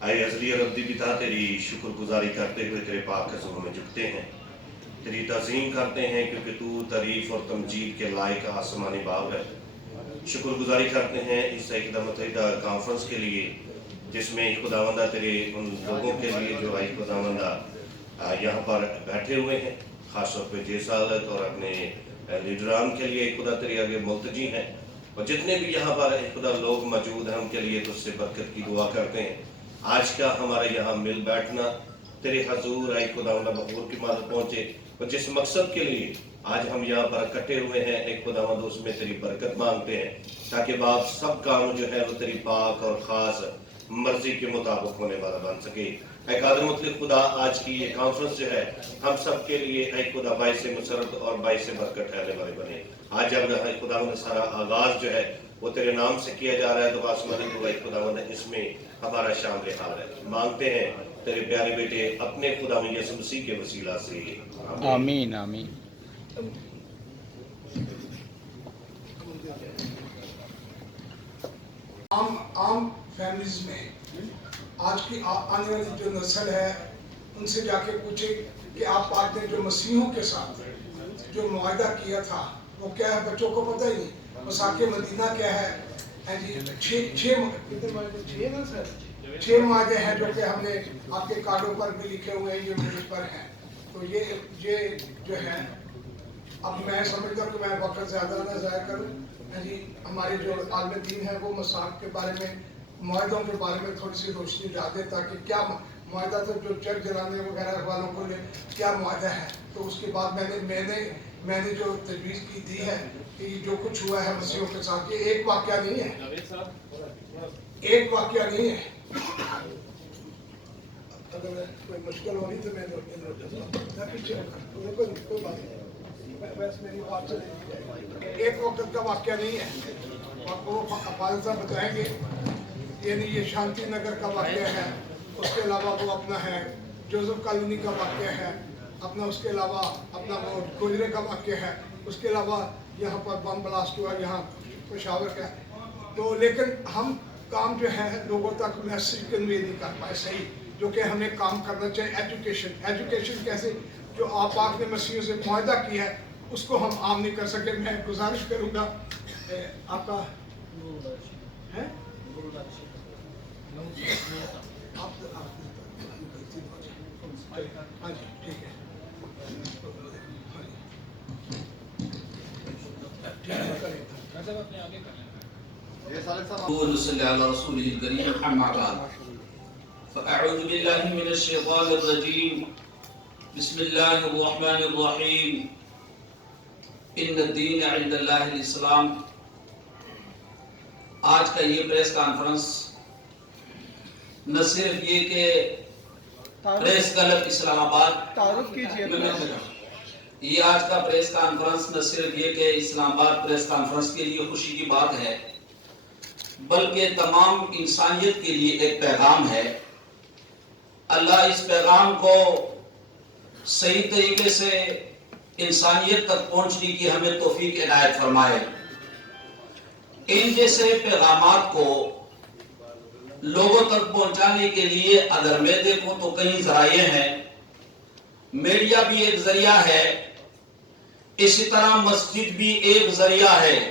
आए अज़ली और अब्दी पिता, तेरी शुक्रगुजारी करते हुए तेरे पाक कदमों में झुकते हैं, तेरी तज़ीम करते हैं क्योंकि तू तारीफ़ और तमजीद के लायक आसमानी बाब है। शुक्रगुजारी करते हैं इस इक़दाम मुत्तहिदा कॉन्फ्रेंस के लिए, जिसमें खुदावंदा तेरे उन लोगों के लिए जो आई खुदावंदा यहाँ पर बैठे हुए हैं, ख़ास तौर पर जेसालत और अपने लीडरान के लिए खुदा तेरे आगे मुल्तजी हैं, और जितने भी यहाँ पर खुदा लोग मौजूद हैं उनके लिए तुझसे बरकत की दुआ करते हैं। आज का हमारा यहाँ मिल बैठना तेरे हजूर आई खुदावंदा बखूर की मदद पहुँचे, और जिस मकसद के लिए आज हम यहाँ पर इकट्ठे हुए हैं एक खुदावंद उसमें तेरी बरकत मांगते हैं, ताकि बाप सब काम जो है वो तेरी पाक और ख़ास मर्जी के मुताबिक होने वाला बन सके। ऐ कादिर मुतलक खुदा, आज की ये कॉन्फ्रेंस जो है हम सब के लिए ऐ खुदा बाइस मुसरत और बाइस बरकत ठहरने वाले बने। आज जब खुदावंद सारा आगाज जो है वो तेरे नाम से किया जा रहा है, तो आसमानी को खुदावंद इसमें हमारा शामिल हाल है। मांगते हैं तेरे प्यारे बेटे अपने खुदा यीशु मसीह के वसीला से, आमीन आमीन। आम फैमिलीज में आज की आने वाली जो नस्ल है उनसे जाके पूछे कि आप आपने जो मसीहों के साथ जो मुआहदा किया था वो क्या है, बच्चों को पता ही नहीं। मसाके मदीना क्या है जी, छह मुआहदे हैं जो कि हमने आपके कार्डों पर भी लिखे हुए हैं, ये मुझ पर हैं। तो ये जो है, अब मैं समझता हूँ कि मैं वक्त ज़्यादा ना ज़ाया करूँ जी। हमारे जो आलम दीन है वो मसाक के बारे में, मुआहदों के बारे में थोड़ी सी रोशनी डाल दे, ताकि क्या मुआहदा तो जो चर्च जलाने वगैरह वालों को क्या मुआहदा है। तो उसके बाद मैंने जो तजवीज़ की दी है कि जो कुछ हुआ है मसीहों के साथ, ये एक वाक़या नहीं है, एक वाक़या नहीं है। अगर कोई मुश्किल हो रही तो मैं पीछे कोई बात नहीं, वैसे मेरी बात चलेगी। एक वक्त का वाक़या नहीं है, और वो अफाज साहब बताएंगे। यानी ये शांति नगर का वाक़या है, उसके अलावा वो अपना है जोसेफ कॉलोनी का वाक़या है अपना, उसके अलावा अपना वो गुजरे का वाक़या है, उसके अलावा यहाँ पर बम ब्लास्ट हुआ यहाँ पेशावर का। तो लेकिन हम काम जो है लोगों तक मैसेज कन्वे नहीं कर पाए सही, जो कि हमें काम करना चाहिए। एजुकेशन कैसे, जो आपने मसीहों से मुआहदा किया है उसको हम आम नहीं कर सके। मैं गुजारिश करूँगा आपका है हाँ जी, ठीक है। बिस्मिल्लाहिर्रहमानिर्रहीम। इन्नद्दीन इंदल्लाहिल इस्लाम। आज का ये प्रेस कॉन्फ्रेंस न सिर्फ ये कि प्रेस क्लब इस्लामाबाद ये आज का प्रेस कॉन्फ्रेंस न सिर्फ ये कि इस्लामाबाद प्रेस कॉन्फ्रेंस के लिए खुशी की बात है, बल्कि तमाम इंसानियत के लिए एक पैगाम है। अल्लाह इस पैगाम को सही तरीके से इंसानियत तक पहुंचने की हमें तौफीक इनायत फरमाए। इन जैसे पैगामात को लोगों तक पहुंचाने के लिए अगर मैं देखूं तो कई जराये हैं। मीडिया भी एक जरिया है, इसी तरह मस्जिद भी एक जरिया है,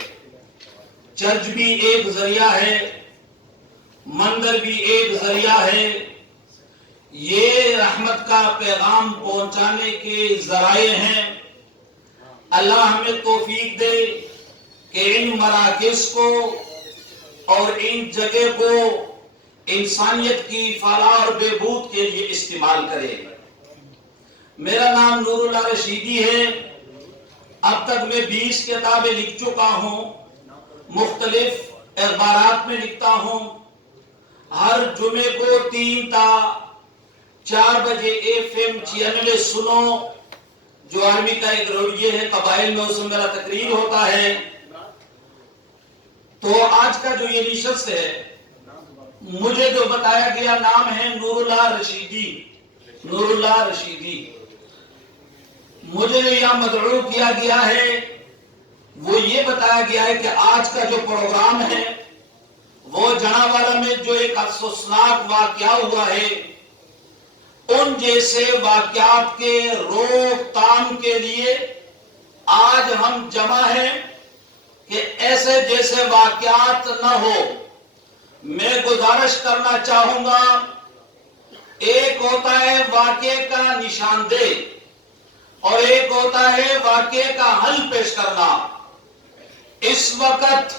चर्च भी एक जरिया है, मंदिर भी एक जरिया है। ये रहमत का पैगाम पहुंचाने के जराये हैं। अल्लाह हमें तौफीक दे कि इन मराकिज़ को और इन जगह को इंसानियत की फलाह और बेबूद के लिए इस्तेमाल करें। मेरा नाम नूरुल्लाह रशीदी है। अब तक मैं 20 किताबें लिख चुका हूँ, मुख्तलिफ अखबारात में लिखता हूँ। हर जुमे को 3 ता 4 बजे FM 96 सुनो, जो आर्मी का एक रेडियो है कबाइल में, उसमें मेरा तकरीर होता है। तो आज का जो ये निशस्त है, मुझे जो बताया गया नाम है नूरुल्लाह रशीदी। नूरुल्लाह रशीदी मुझे जो यहाँ मदऊ किया गया है वो ये बताया गया है कि आज का जो प्रोग्राम है وہ جناوالا میں جو ایک افسوسناک واقعہ ہوا ہے، ان جیسے واقعات کے روک تھام کے لیے آج ہم جمع ہیں کہ ایسے جیسے واقعات نہ ہو۔ میں گزارش کرنا چاہوں گا، ایک ہوتا ہے واقعے کا نشاندہ اور ایک ہوتا ہے واقعے کا حل پیش کرنا۔ اس وقت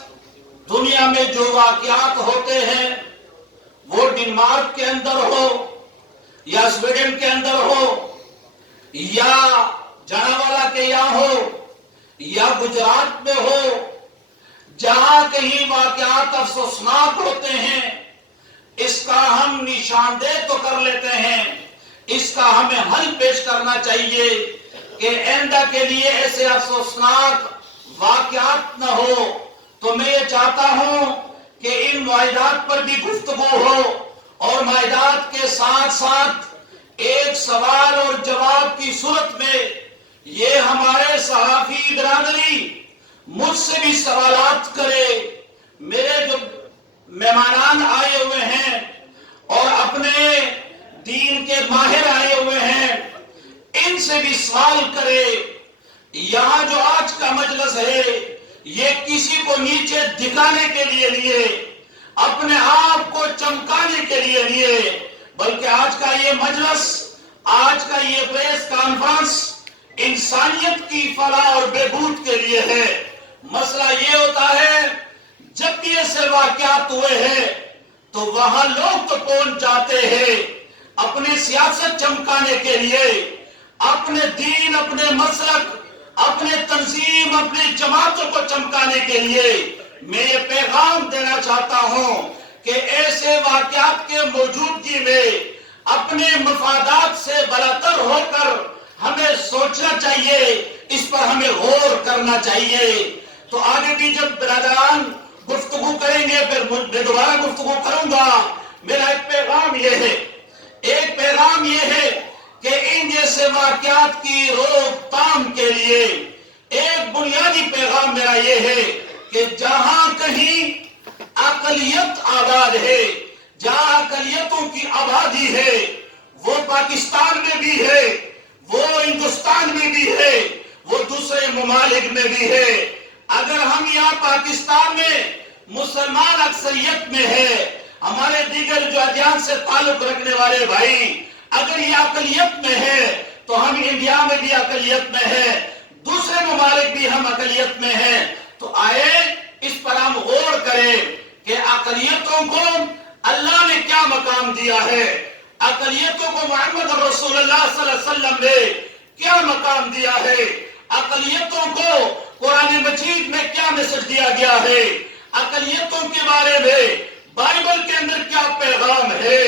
دنیا میں جو واقعات ہوتے ہیں وہ ڈنمارک کے اندر ہو یا سویڈن کے اندر ہو یا جناوالا کے یہاں ہو یا گجرات میں ہو، جہاں کہیں واقعات افسوسناک ہوتے ہیں، اس کا ہم نشاندہ تو کر لیتے ہیں، اس کا ہمیں حل پیش کرنا چاہیے کہ آئندہ کے لیے ایسے افسوسناک واقعات نہ ہو۔ تو میں یہ چاہتا ہوں کہ ان معاہدات پر بھی گفتگو ہو اور معاہدات کے ساتھ ساتھ ایک سوال اور جواب کی صورت میں یہ ہمارے صحافی برادری مجھ سے بھی سوالات کرے۔ میرے جو مہمانان آئے ہوئے ہیں اور اپنے دین کے ماہر آئے ہوئے ہیں، ان سے بھی سوال کرے۔ یہاں جو آج کا مجلس ہے یہ کسی کو نیچے دکھانے کے لیے اپنے آپ کو چمکانے کے لیے بلکہ آج کا یہ مجلس، آج کا یہ پریس کانفرنس انسانیت کی فلاح اور بہبود کے لیے ہے۔ مسئلہ یہ ہوتا ہے جب بھی ایسے واقعات ہوئے ہیں تو وہاں لوگ تو پہنچ جاتے ہیں اپنی سیاست چمکانے کے لیے، اپنے دین، اپنے مسلک، اپنے تنظیم، اپنی جماعتوں کو چمکانے کے لیے۔ میں یہ پیغام دینا چاہتا ہوں کہ ایسے واقعات کے موجودگی میں اپنے مفادات سے بالاتر ہو کر ہمیں سوچنا چاہیے، اس پر ہمیں غور کرنا چاہیے۔ تو آگے بھی جب برادران گفتگو کریں گے پھر میں دوبارہ گفتگو کروں گا۔ میرا ایک پیغام یہ ہے کہ ان جیسے واقعات کی روک تھام کے لیے ایک بنیادی پیغام میرا یہ ہے کہ جہاں کہیں اقلیت آباد ہے، جہاں اقلیتوں کی آبادی ہے، وہ پاکستان میں بھی ہے، وہ ہندوستان میں بھی ہے، وہ دوسرے ممالک میں بھی ہے۔ اگر ہم یہاں پاکستان میں مسلمان اکثریت میں ہے، ہمارے دیگر جو ادیان سے تعلق رکھنے والے بھائی اگر یہ اقلیت میں ہے تو ہم انڈیا میں بھی اقلیت میں ہے، دوسرے ممالک بھی ہم اقلیت میں ہیں۔ تو آئے اس پر ہم غور کریں کہ اقلیتوں کو اللہ نے کیا مقام دیا ہے، اقلیتوں کو محمد رسول اللہ صلی اللہ علیہ وسلم نے کیا مقام دیا ہے، اقلیتوں کو قرآن مجید میں کیا میسج دیا گیا ہے، اقلیتوں کے بارے میں بائبل کے اندر کیا پیغام ہے،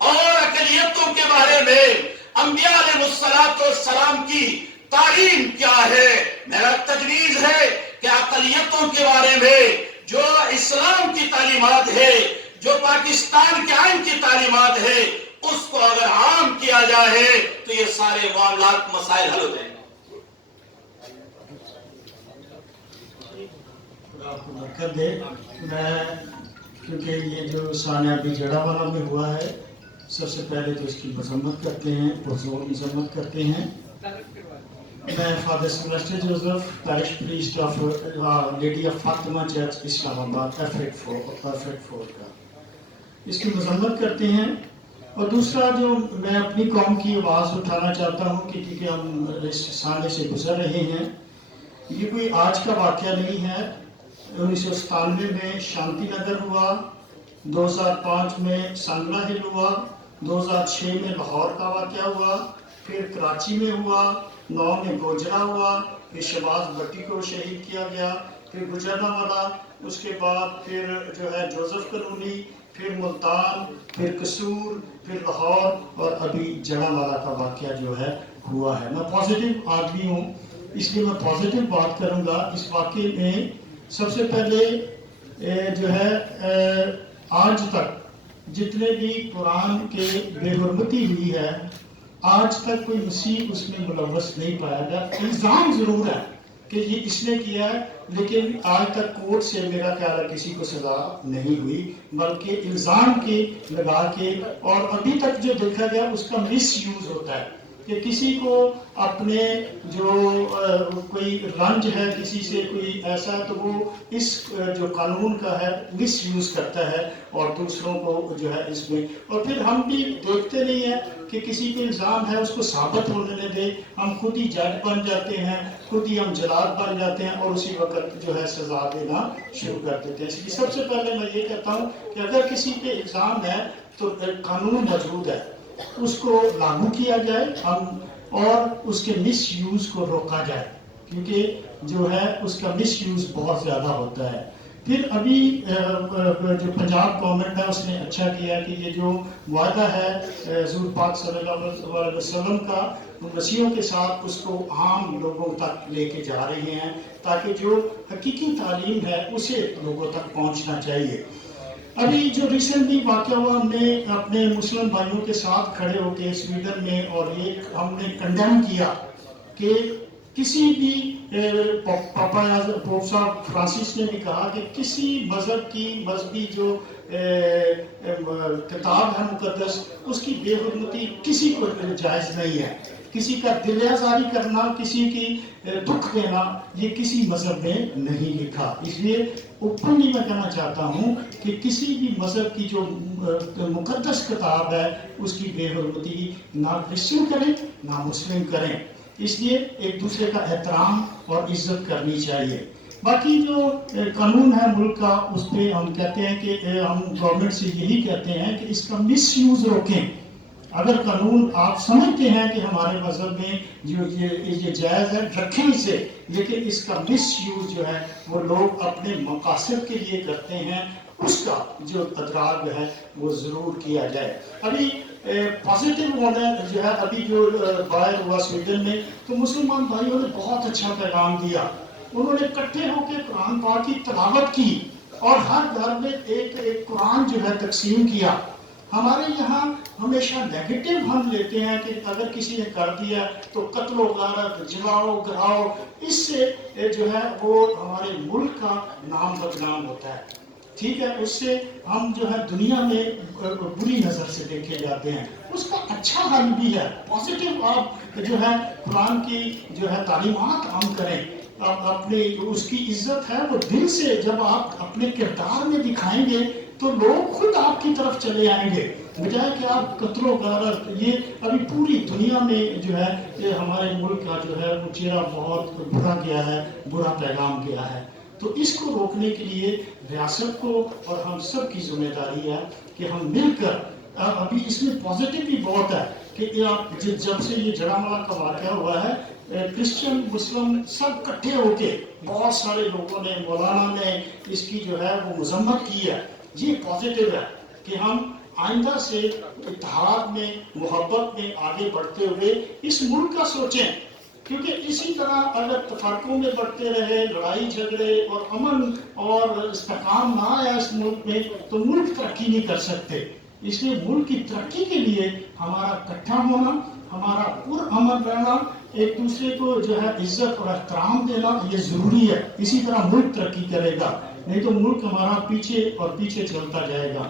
اور اقلیتوں کے بارے میں انبیاء علیہ السلام کی تعلیم کیا ہے۔ میرا تجویز ہے کہ اقلیتوں کے بارے میں جو اسلام کی تعلیمات ہے، جو پاکستان کے آئین کی تعلیمات ہے، اس کو اگر عام کیا جائے تو یہ سارے معاملات مسائل حل ہو جائیں گے۔ آپ کو برکت دے۔ میں کیونکہ یہ جو سانیہ ابھی جڑاوالا میں ہوا ہے، سب سے پہلے تو اس کی مذمت کرتے ہیں، پرزور مذمت کرتے ہیں۔ میں father Sylvester Joseph, parish priest of Lady of Fatima Church Islamabad perfect four کا اس کی مذمت کرتے ہیں۔ اور دوسرا جو میں اپنی قوم کی آواز اٹھانا چاہتا ہوں کہ کیونکہ ہم اس سانے سے گزر رہے ہیں، یہ کوئی آج کا واقعہ نہیں ہے۔ 1997 میں شانتی نگر ہوا، 2005 میں سانگلا ہل ہوا، 2006 میں لاہور کا واقعہ ہوا، پھر کراچی میں ہوا، 9 میں گوجرا ہوا، پھر شہباز بھٹی کو شہید کیا گیا، پھر گجرانوالہ، اس کے بعد پھر جو ہے جوزف کالونی، پھر ملتان، پھر قصور، پھر لاہور، اور ابھی جڑاوالا کا واقعہ جو ہے ہوا ہے۔ میں پازیٹیو آدمی ہوں، اس لیے میں پازیٹیو بات کروں گا۔ اس واقعے میں سب سے پہلے جو ہے آج تک جتنے بھی قرآن کے بے حرمتی ہوئی ہے، آج تک کوئی مسیح اس میں ملوث نہیں پایا گیا۔ الزام ضرور ہے کہ یہ اس نے کیا ہے، لیکن آج تک کورٹ سے میرا خیال ہے کسی کو سزا نہیں ہوئی، بلکہ الزام کے لگا کے، اور ابھی تک جو دیکھا گیا اس کا مس یوز ہوتا ہے کہ کسی کو اپنے جو کوئی رنج ہے کسی سے کوئی ایسا، تو وہ اس جو قانون کا ہے مس یوز کرتا ہے اور دوسروں کو جو ہے اس میں، اور پھر ہم بھی دیکھتے نہیں ہیں کہ کسی کو الزام ہے اس کو ثابت ہونے نہ دے، ہم خود ہی جج بن جاتے ہیں، خود ہی ہم جلاد بن جاتے ہیں اور اسی وقت جو ہے سزا دینا شروع کر دیتے ہیں۔ اس لیے سب سے پہلے میں یہ کہتا ہوں کہ اگر کسی پہ الزام ہے تو قانون موجود ہے، اس کو لاگو کیا جائے اور اس کے مس یوز کو روکا جائے، کیونکہ جو ہے اس کا مس یوز بہت زیادہ ہوتا ہے۔ پھر ابھی جو پنجاب گورنمنٹ ہے اس نے اچھا کیا کہ یہ جو معاہدہ ہے حضور پاک صلی اللہ علیہ وسلم کا، مسیحوں کے ساتھ اس کو عام لوگوں تک لے کے جا رہے ہیں، تاکہ جو حقیقی تعلیم ہے اسے لوگوں تک پہنچنا چاہیے۔ ابھی جو ریسنٹلی واقعہ ہوا، ہم نے اپنے مسلم بھائیوں کے ساتھ کھڑے ہو کے سویڈن میں، اور یہ ہم نے کنڈیم کیا کہ کسی بھی پوپ صاحب فرانسس نے بھی کہا کہ کسی مذہب کی مذہبی جو کتاب ہے مقدس، اس کی بے حرمتی کسی کو جائز نہیں ہے، کسی کا دل آزاری کرنا، کسی کی دکھ دینا، یہ کسی مذہب میں نہیں لکھا۔ اس لیے اوپنلی میں کہنا چاہتا ہوں کہ کسی بھی مذہب کی جو مقدس کتاب ہے اس کی بے حرمتی نہ کرسچن کریں نہ مسلم کریں، اس لیے ایک دوسرے کا احترام اور عزت کرنی چاہیے۔ باقی جو قانون ہے ملک کا، اس پہ ہم کہتے ہیں کہ ہم گورنمنٹ سے یہی کہتے ہیں کہ اس کا مس یوز روکیں۔ اگر قانون آپ سمجھتے ہیں کہ ہمارے مذہب میں جو یہ جائز ہے، رکھیں اسے، لیکن اس کا مس یوز جو ہے وہ لوگ اپنے مقاصد کے لیے کرتے ہیں، اس کا جو ادراک ہے وہ ضرور کیا جائے۔ ابھی پازیٹیو ہونا جو ہے، ابھی جو باہر ہوا سویڈن میں، تو مسلمان بھائیوں نے بہت اچھا پیغام دیا، انہوں نے اکٹھے ہو کے قرآن پاک کی تلاوت کی اور ہر گھر میں ایک ایک قرآن جو ہے تقسیم کیا۔ ہمارے یہاں ہمیشہ نیگیٹو ہم لیتے ہیں کہ اگر کسی نے کر دیا تو قتل و غارت، جلاؤ گراؤ، اس سے جو ہے وہ ہمارے ملک کا نام بدنام ہوتا ہے، ٹھیک ہے، اس سے ہم جو ہے دنیا میں بری نظر سے دیکھے جاتے ہیں۔ اس کا اچھا حل بھی ہے، پازیٹیو آپ جو ہے قرآن کی جو ہے تعلیمات عام کریں، اپنے اس کی عزت ہے وہ دل سے جب آپ اپنے کردار میں دکھائیں گے تو لوگ خود آپ کی طرف چلے آئیں گے، بجائے کہ آپ قتل و غارت۔ یہ ابھی پوری دنیا میں جو ہے ہمارے ملک کا جو ہے وہ چہرہ بہت برا گیا ہے، برا پیغام گیا ہے۔ تو اس کو روکنے کے لیے ریاست کو اور ہم سب کی ذمہ داری ہے کہ ہم مل کر، ابھی اس میں پازیٹیو بھی بہت ہے کہ جب سے یہ جڑامالہ کا واقعہ ہوا ہے، کرسچن مسلم سب اکٹھے ہو کے، بہت سارے لوگوں نے، مولانا نے اس کی جو ہے وہ مذمت کی ہے۔ یہ پازیٹیو ہے کہ ہم آئندہ سے اتحاد میں، محبت میں آگے بڑھتے ہوئے اس ملک کا سوچیں، کیونکہ اسی طرح اگر تفرقوں میں بڑھتے رہے، لڑائی جھگڑے اور امن اور استحکام نہ آیا اس ملک میں، تو ملک ترقی نہیں کر سکتے۔ اس لیے ملک کی ترقی کے لیے ہمارا اکٹھا ہونا، ہمارا پرامن رہنا، ایک دوسرے کو جو ہے عزت اور احترام دینا، یہ ضروری ہے۔ اسی طرح ملک ترقی کرے گا، نہیں تو ملک ہمارا پیچھے اور پیچھے چلتا جائے گا۔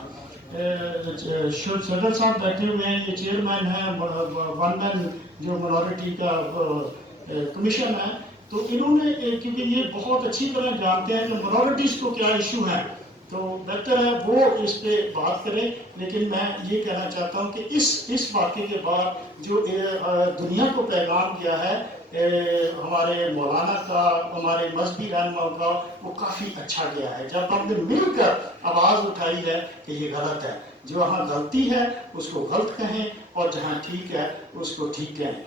صدر صاحب بیٹھے ہوئے ہیں، یہ چیئرمین ہیں ون مین جو منورٹی کا کمیشن ہے، تو انہوں نے، کیونکہ یہ بہت اچھی طرح جانتے ہیں کہ منورٹیز کو کیا ایشو ہے، تو بہتر ہے وہ اس پہ بات کریں۔ لیکن میں یہ کہنا چاہتا ہوں کہ اس واقعے کے بعد جو دنیا کو پیغام گیا ہے ہمارے مولانا کا، ہمارے مذہبی رہنما کا، وہ کافی اچھا گیا ہے، جب ہم نے مل کر آواز اٹھائی ہے کہ یہ غلط ہے، جہاں غلطی ہے اس کو غلط کہیں اور جہاں ٹھیک ہے اس کو ٹھیک کہیں۔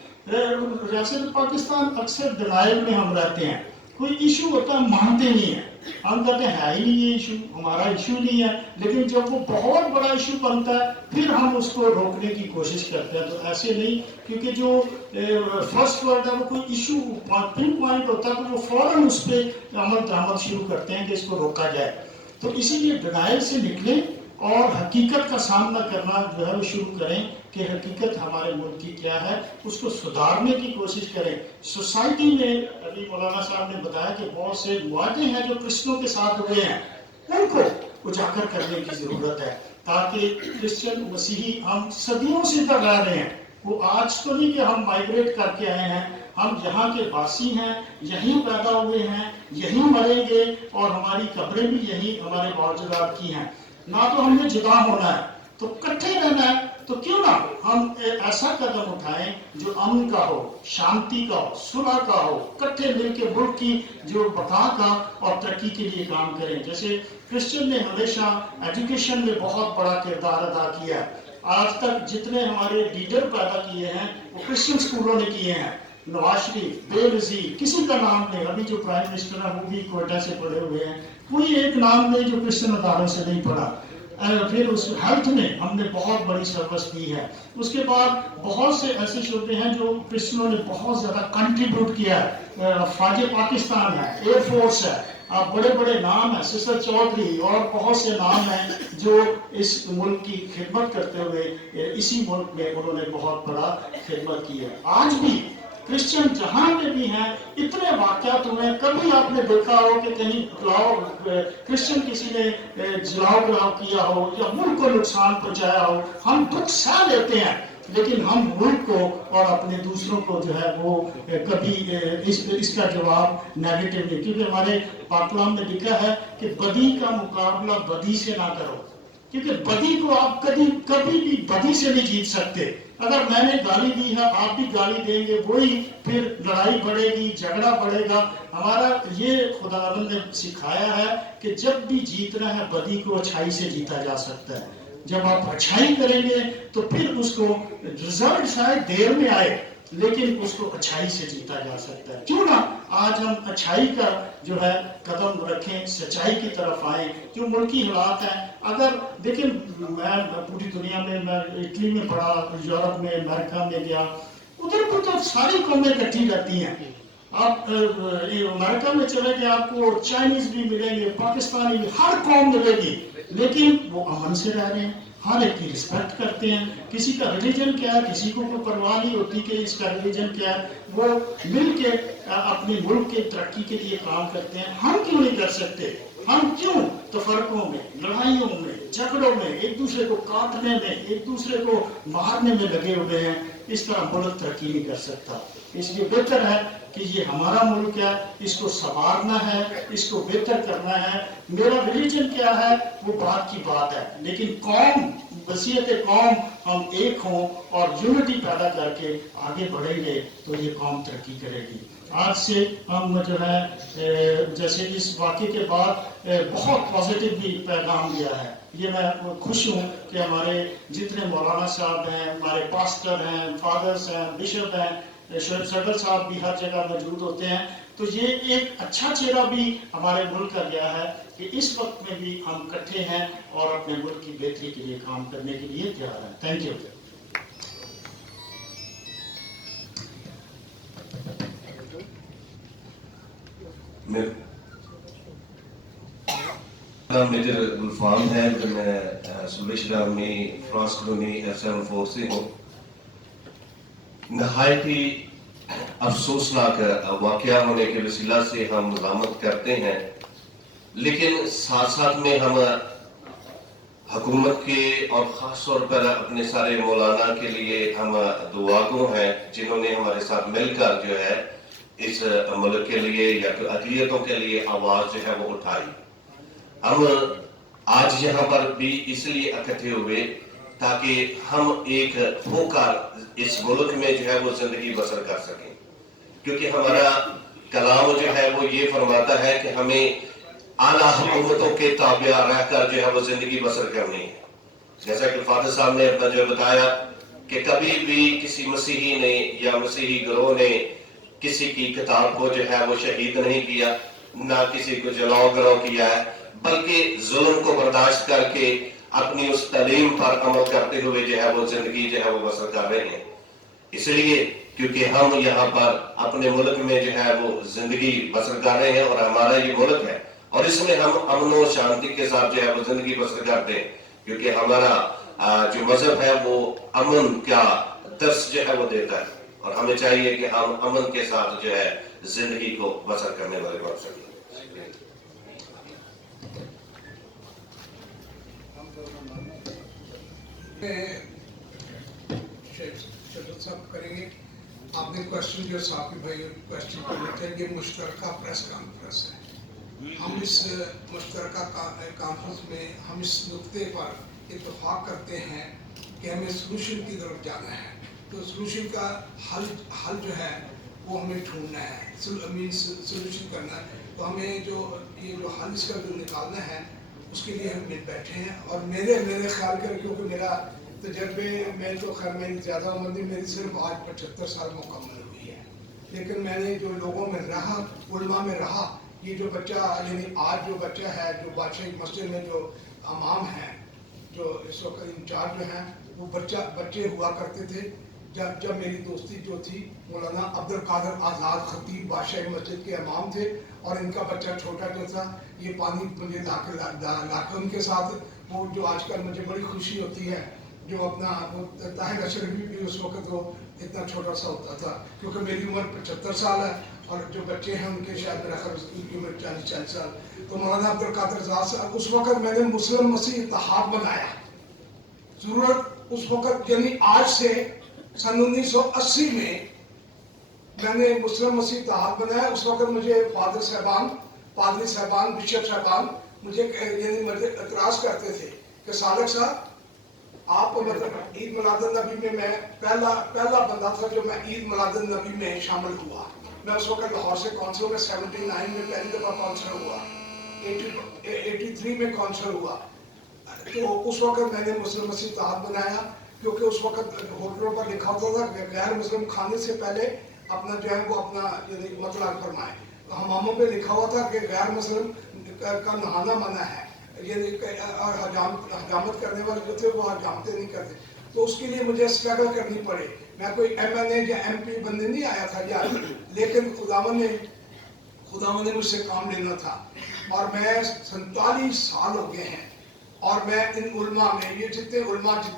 ریاست پاکستان اکثر ڈینائل میں ہم رہتے ہیں، کوئی ایشو ہوتا ہے مانتے نہیں ہیں، ہم کہتے ہیں ہے ہی نہیں یہ ایشو، ہمارا ایشو نہیں ہے، لیکن جب وہ بہت بڑا ایشو بنتا ہے پھر ہم اس کو روکنے کی کوشش کرتے ہیں۔ تو ایسے نہیں، کیونکہ جو فرسٹ ورڈ ہے وہ کوئی ایشو پن پوائنٹ ہوتا ہے تو وہ فوراً اس پہ عمل درآمد شروع کرتے ہیں کہ اس کو روکا جائے۔ تو اسی لیے ڈینائل سے نکلیں اور حقیقت کا سامنا کرنا جو ہے وہ شروع کریں کہ حقیقت ہمارے ملک کی کیا ہے، اس کو سدھارنے کی کوشش کریں۔ سوسائٹی میں ابھی مولانا صاحب نے بتایا کہ بہت سے معاہدے ہیں جو کرسچنوں کے ساتھ ہوئے ہیں، ان کو اجاگر کرنے کی ضرورت ہے تاکہ کرسچن مسیحی ہم صدیوں سے ادھر رہ رہے ہیں، وہ آج تو نہیں کہ ہم مائگریٹ کر کے آئے ہیں، ہم یہاں کے باسی ہیں، یہیں پیدا ہوئے ہیں، یہیں مریں گے اور ہماری قبریں بھی یہیں ہمارے باوجداد کی ہیں۔ نہ تو ہم نے جدا ہونا ہے تو کٹھے رہنا ہے، تو کیوں نہ ہم ایسا قدم اٹھائیں جو امن کا ہو، شانتی کا ہو، صلح کا ہو، کٹھے مل کے ملک کی جو بقا کا اور ترقی کے لیے کام کریں۔ جیسے کرسچن نے ہمیشہ ایجوکیشن میں بہت بڑا کردار ادا کیا ہے۔ آج تک جتنے ہمارے لیڈر پیدا کیے ہیں وہ کرسچن سکولوں نے کیے ہیں۔ نواز شریف، بے نظیر، کسی کا نام نہیں، ابھی جو پرائم منسٹر ہے وہ بھی کوئٹہ سے پڑھے ہوئے ہیں، کوئی ایک نام نہیں جو کرسچن اداروں سے نہیں پڑھا۔ پھر اس ہیلتھ میں ہم نے بہت بڑی سروس کی ہے۔ اس کے بعد بہت سے ایسے شعبے ہیں جو کرسچنوں نے بہت زیادہ کنٹریبیوٹ کیا ہے۔ فوج پاکستان ہے، ایئر فورس ہے، بڑے بڑے نام ہیں، سسر چودھری اور بہت سے نام ہیں جو اس ملک کی خدمت کرتے ہوئے اسی ملک میں انہوں نے بہت بڑا خدمت کی ہے۔ آج بھی کرسچن جہاں میں بھی ہیں اتنے واقعات ہوئے، کبھی آپ نے دیکھا ہو کہ کہیں کرسچن کسی نے جلاؤ کیا ہو یا ملک کو نقصان پہنچایا ہو۔ ہم دکھ سہ لیتے ہیں لیکن ہم ملک کو اور اپنے دوسروں کو جو ہے وہ کبھی اس کا جواب نیگیٹو نہیں، کیونکہ ہمارے پاک کلام میں لکھا ہے کہ بدی کا مقابلہ بدی سے نہ کرو، کیونکہ بدی کو آپ کبھی بھی بدی سے نہیں جیت سکتے۔ اگر میں نے گالی دی ہے آپ بھی گالی دیں گے، وہی پھر لڑائی بڑھے گی، جھگڑا بڑھے گا۔ ہمارا یہ خداوند نے سکھایا ہے کہ جب بھی جیتنا ہے بدی کو اچھائی سے جیتا جا سکتا ہے۔ جب آپ اچھائی کریں گے تو پھر اس کو رزلٹ شاید دیر میں آئے لیکن اس کو اچھائی سے جیتا جا سکتا ہے۔ کیوں نہ آج ہم اچھائی کا جو ہے قدم رکھیں، سچائی کی طرف آئیں۔ جو ملکی حالات ہیں، اگر دیکھیں میں پوری دنیا میں اٹلی میں پڑھا، یورپ میں، امریکہ میں گیا، ادھر پر تو ساری قومیں اکٹھی رہتی ہیں۔ آپ امریکہ میں چلے گئے آپ کو چائنیز بھی ملیں گے، پاکستانی بھی، ہر قوم ملے گی، لیکن وہ امن سے رہ رہے ہیں، ہر ایک کی رسپیکٹ کرتے ہیں۔ کسی کا ریلیجن کیا ہے کسی کو کوئی پرواہ نہیں ہوتی کہ اس کا ریلیجن کیا ہے، وہ مل کے اپنے ملک کے ترقی کے لیے کام کرتے ہیں۔ ہم کیوں نہیں کر سکتے؟ ہم کیوں تفرقوں میں، لڑائیوں میں، جھگڑوں میں، ایک دوسرے کو کاٹنے میں، ایک دوسرے کو مارنے میں لگے ہوئے ہیں؟ اس طرح ملک ترقی نہیں کر سکتا۔ اس لیے بہتر ہے کہ یہ ہمارا ملک ہے، اس کو سنوارنا ہے، اس کو بہتر کرنا ہے۔ میرا ریلیجن کیا ہے وہ بات کی بات ہے، لیکن قوم، وصیت قوم ہم ایک ہوں اور یونٹی پیدا کر کے آگے بڑھیں گے تو یہ قوم ترقی کرے گی۔ آج سے ہم جو ہے جیسے اس واقعے کے بعد بہت پازیٹیو بھی پیغام دیا ہے۔ یہ میں خوش ہوں کہ ہمارے جتنے مولانا صاحب ہیں، ہمارے پاسٹر ہیں، فادرز ہیں، بشپ ہیں، شعیب صدر صاحب بھی ہر جگہ موجود ہوتے ہیں، تو یہ ایک اچھا چہرہ بھی ہمارے ملک کا گیا ہے کہ اس وقت میں بھی ہم اکٹھے ہیں اور اپنے ملک کی بہتری کے لیے کام کرنے کے لیے تیار ہیں۔ Thank you. میجر گلفام ہے، میں سولیش آرمی فرانس کالونی F74 سے ہوں۔ نہایت ہی افسوسناک واقعہ ہونے کے وسیلہ سے ہم ملامت کرتے ہیں، لیکن ساتھ ساتھ میں ہم حکومت کے اور خاص طور پر اپنے سارے مولانا کے لیے ہم دعا گو ہیں جنہوں نے ہمارے ساتھ مل کر جو ہے اس ملک کے لیے یا اقلیتوں کے لیے آواز جو ہے وہ اٹھائی۔ ہم آج یہاں پر بھی اس لیے اکٹھے ہوئے تاکہ ہم ایک ہو کر اس ملک میں جو ہے وہ زندگی بسر کر سکیں، کیونکہ ہمارا کلام جو ہے وہ یہ فرماتا ہے کہ ہمیں اعلیٰ حکومتوں کے تابع رہ کر جو ہے وہ زندگی بسر کرنی ہے۔ جیسا کہ فادر صاحب نے اپنا جو بتایا کہ کبھی بھی کسی مسیحی نے یا مسیحی گروہ نے کسی کی کتاب کو جو ہے وہ شہید نہیں کیا، نہ کسی کو جلاؤ گراؤ کیا ہے، بلکہ ظلم کو برداشت کر کے اپنی اس تعلیم پر عمل کرتے ہوئے جو ہے وہ زندگی جو ہے وہ بسر کر رہے ہیں۔ اس لیے کیونکہ ہم یہاں پر اپنے ملک میں جو ہے وہ زندگی بسر کر رہے ہیں اور ہمارا یہ ملک ہے اور اس میں ہم امن و شانتی کے ساتھ جو ہے وہ زندگی بسر کرتے ہیں، क्योंकि हमारा जो मजहब है वो अमन का दर्स जो है वो देता है, और हमें चाहिए कि हम अमन के साथ जो है जिंदगी को बसर करने वाले बन सकें। सब करेंगे। आपने क्वेश्चन जो साकिब भाई क्वेश्चन कर रहे थे, ये मुश्तरका प्रेस कॉन्फ्रेंस है। हम इस मुश्तरका कॉन्फ्रेंस में हम इस नुक्ते पर इत्तेफाक करते हैं कि हमें सोल्यूशन की तरफ जाना है। तो सोल्यूशन का हल जो है वो हमें ढूंढना है, सोल्यूशन करना है। तो हमें जो ये जो हल इसका जो निकालना है उसके लिए हम मिल बैठे हैं। और मेरे ख्याल कर, क्योंकि मेरा तजर्बे में तो खैर मेरी ज़्यादा उम्र नहीं, मेरी सिर्फ आज 75 साल मुकम्मल हुई है, लेकिन मैंने जो लोगों में रहा, उलमा में रहा, ये जो बच्चा यानी आज जो बच्चा है जो बादशाही मस्जिद में जो इमाम हैं, जो इस वक्त इंचार्ज जो हैं, वो बच्चे हुआ करते थे जब मेरी दोस्ती जो थी मौलाना अब्दुल कादिर आज़ाद खतीब बादशाही मस्जिद के इमाम थे, और इनका बच्चा छोटा जो था ये पानी मुझे लाकर उनके साथ वो जो आजकल मुझे बड़ी खुशी होती है, जो अपना वो ताहिर अशरफ भी उस वक्त वो इतना छोटा सा होता था, क्योंकि मेरी उम्र 75 साल है और जो बच्चे हैं उनके शायद मेरा ख्याल उनकी उम्र 40 साल। तो मौलाना अब्दुल कादिर आज़ाद साहब, उस वक्त मैंने मुस्लिम मसीह इत्तेहाद बनाया। जरूरत उस वक्त यानी आज से सन 1980 में मैंने मुस्लिम मसीह इत्तेहाद बनाया। उस वक्त मुझे पादरी साहबान, बिशप साहबान मुझे एतराज़ करते थे कि सालक साहब आप मतलब ईद मिलादुन नबी में मैं पहला बंदा था जो मैं ईद मिलादुन नबी में शामिल हुआ। मैं उस वक्त लाहौर से कौंसिल में 79 में पहली दफ़ा कौंसिल हुआ, 83 में कौंसिल हुआ। तो उस वक्त मैंने मुस्लिम मसीह इत्तेहाद बनाया, क्योंकि उस वक्त होटलों पर लिखा होता था कि गैर मुस्लिम खाने से पहले अपना जो है वो अपना यानी मतलब फरमाए। हमामों पे लिखा हुआ था कि गैर मुस्लिम का नहाना मना है, यानी हजामत करने वाले जो थे वो हजामतें नहीं करते। तो उसके लिए मुझे स्ट्रगल करनी पड़े। मैं कोई MNA या MP बनने नहीं आया था यार, लेकिन खुदावन ने मुझसे काम लेना था। और मैं 47 साल हो गए हैं और मैं इन उलमा में ये जितने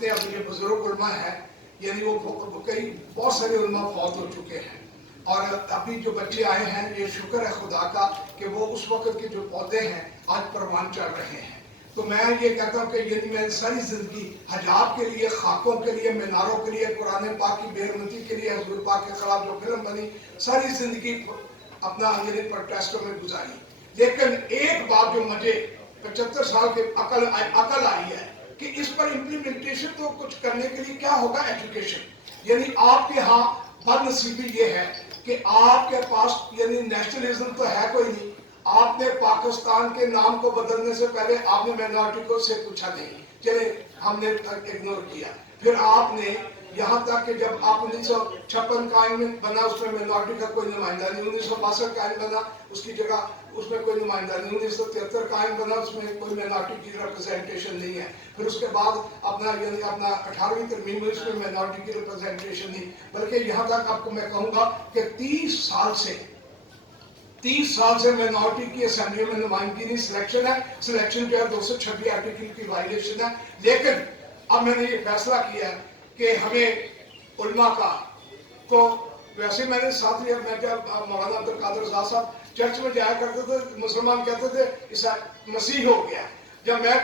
अब ये बुजुर्ग उलमा है, यानी वो बहुत सारे उलमा फौत हो चुके हैं, और अभी जो बच्चे आए हैं ये शुक्र है खुदा का कि वो उस वक्त के जो पौधे हैं आज परवान चढ़ रहे हैं। तो मैं ये कहता हूँ कि यदि मैं सारी जिंदगी हजाब के लिए, खाकों के लिए, मीनारों के लिए, कुरान पाक की बेरमती के लिए, हुजूर पाक के खिलाफ जो फिल्म बनी, सारी जिंदगी अपना यानी प्रोटेस्टों में गुजारी। लेकिन एक बात जो मुझे 75 साल के अकल आई है कि इस पर इम्प्लीमेंटेशन तो कुछ करने के लिए क्या होगा, एजुकेशन। यानी आपके यहाँ बदनसीबी ये है कि आपके पास यानी नेशनलिज्म तो है कोई नहीं। आपने पाकिस्तान के नाम को बदलने से पहले आपने माइनॉरिटी को से पूछा नहीं, चले हमने इग्नोर किया। फिर आपने यहाँ तक कि जब आप 1956 का आइन बना उसमें माइनॉरिटी का कोई नुमाइंदा नहीं, 1962 का आइन बना उसकी जगह उसमें कोई नुमाइंदा नहीं, 1973 का आइन बना उसमें कोई माइनॉरिटी की रिप्रेजेंटेशन नहीं है। फिर उसके बाद अपना 18वीं तरमीम में उसमें माइनॉरिटी की रिप्रेजेंटेशन नहीं, बल्कि यहाँ तक आपको मैं कहूँगा कि 30 साल से माइनॉरिटी की असेंबली में नुमाइंदगी नहीं, सिलेक्शन है। सिलेक्शन जो है 226 आर्टिकल की वायलेशन है। लेकिन अब मैंने ये फैसला किया कि हमें उलमा का को वैसे मैंने साथ लिया। मैं जब मौलाना अब्दुल कादिर आज़ाद साहब चर्च में जाया करते थे, मुसलमान कहते थे ईसा मसीह हो गया। जब मैं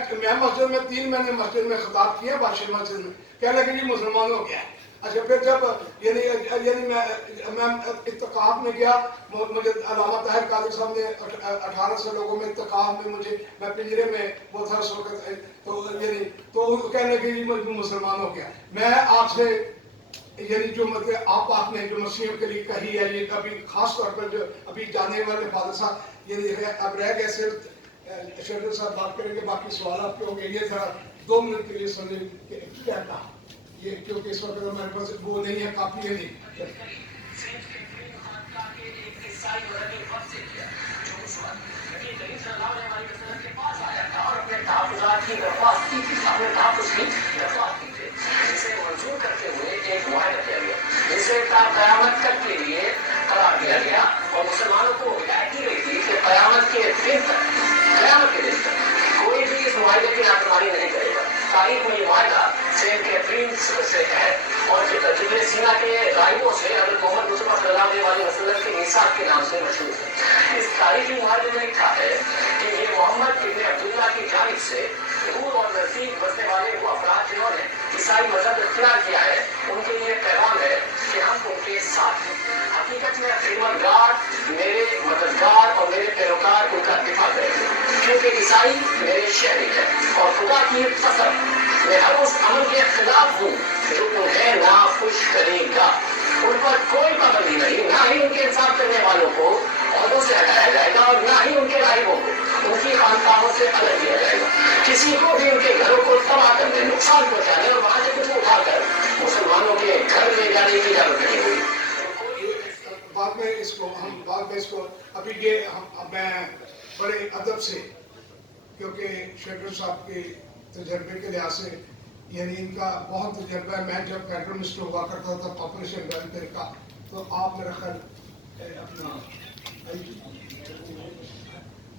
मस्जिद में 3 महीने मस्जिद में खिताब किया, बादशाही मस्जिद में, कहने लगे जी मुसलमान हो गया। अच्छा, फिर जब यानी मैं इत्तेकाफ में गया, मुझे अल्लामा ताहिर कादिर साहब ने 1800 लोगों में इत्तेकाफ में मैं पिंजरे में वो था उस वक्त, तो कहने लगे जी मुसलमान हो गया। मैं आपसे यानी जो मतलब आपने जो मसीहियों के लिए कही है, ये अभी खास तौर पर जो अभी जाने वाले फादर साहब यानी अब रह गए, सिर्फ शेर साहब बात करेंगे, बाकी सवाल आपके होंगे। ये जरा 2 मिनट के लिए सुन क्या कहा ये, क्योंकि इस वक्त हमारे पास वो नहीं है, काफी है नहीं। मंजूर करते हुए एक मुआहदा किया गया, जिसे क़यामत तक के लिए करार दिया गया, और मुसलमानों को हिदायत दी गई थी कि क़यामत के दिन तक कोई भी इस मुआहदे की नाफरमानी नहीं करेगा। तारीख में ये वायदा सेंट कैथरीन से है और जिब्रे सीना के राइबों से हज़रत मोहम्मद मुस्तफा सल्लल्लाहु अलैहि वसल्लम के निसाब के नाम से मशहूर है। इस तारीखी माहौल में लिखा है कि ये मोहम्मद इब्न अब्दुल्ला की जानिब से दूर और नजदीक बसने वाले वो अफराद जिन्होंने ईसाई मजहब इख्तियार किया है, उनके लिए पैगाम है कि हम उनके साथ हैं। हकीकत में खिदमतगार, मेरे मददगार और मेरे पैरोकार उनका दिफा करेंगे, क्योंकि ईसाई मेरे शहरी हैं और खुदा की कसम मैं हर उस अमल के खिलाफ हूँ जो उन्हें नाखुश करेगा। उन पर कोई पाबंदी नहीं, ना ही उनके इंसाफ करने वालों को औहदों से हटाया जाएगा और ना ही उनके राहिबों को उनकी खानकाहों से अलग किया जाएगा। किसी को भी उनके घरों को तबाह करने, नुकसान पहुंचाने और वहां से कुछ उठाकर मुसलमानों के घर ले जाने की इजाजत नहीं हुई। बाद में इसको अभी ये मैं बड़े अदब से, क्योंकि शेखर साहब के तजर्बे के लिहाज से, यानी इनका बहुत तजर्बा है। मैं जब फेडरल मिनिस्टर हुआ करता था पॉपुलेशन वेलफेयर का, तो आप मेरा ख्याल अपना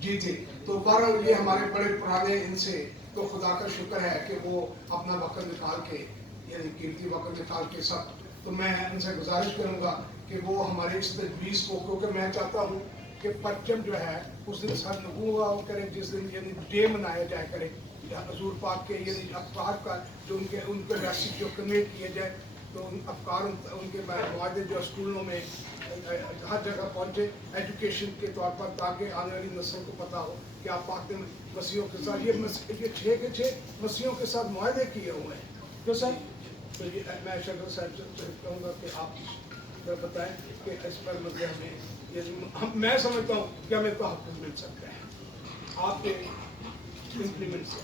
जी थे, तो बहरहाल ये हमारे बड़े पुराने इनसे, तो खुदा का शुक्र है कि वो अपना वक्त निकाल के, यानी कीमती वक्त निकाल के सब, तो मैं उनसे गुजारिश करूंगा कि वो हमारे इस तजवीज़ को, क्योंकि मैं चाहता हूँ कि परचम जो है उस दिन सर हुआ करें, जिस दिन यानी डे मनाया जाए करे हजूर पाक के यानी अफकार का, जो उनके मैसेज जो कन्वे किए जाए, तो उन अफकार उनके वादे जो स्कूलों में हर जगह पहुँचे एजुकेशन के तौर पर, ताकि आने वाली नस्ल को पता हो कि आप पाक मसीहों के साथ ये 6 के 6 मसीहों के साथ मुआहदे किए हुए हैं। तो सर, तो ये मैं शक्ल साहब से कहूँगा कि आप बताएं कि इस पर मतलब हमें मैं समझता हूँ कि हमें तहफ़्फ़ुज़ मिल सकता है आपके इम्प्लीमेंट से।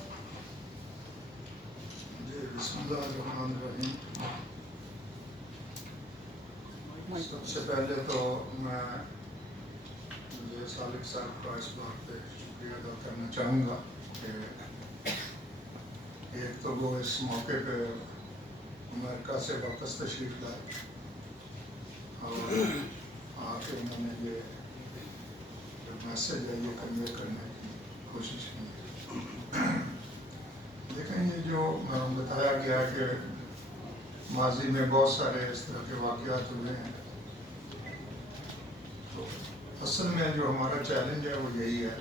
बिस्मिल्लाहिर्रहमानिर्रहीम। सबसे पहले तो मैं मुझे सालिक साहब का इस बात पे शुक्रिया अदा करना चाहूँगा कि एक तो वो इस मौके पे अमेरिका से वापस तशरीफ़ लाए और आके उन्होंने ये जो मैसेज है ये कन्वे करने की कोशिश की। लेकिन ये जो बताया गया कि माजी में बहुत सारे इस तरह के वाक़यात हुए हैं, तो असल में जो हमारा चैलेंज है वो यही है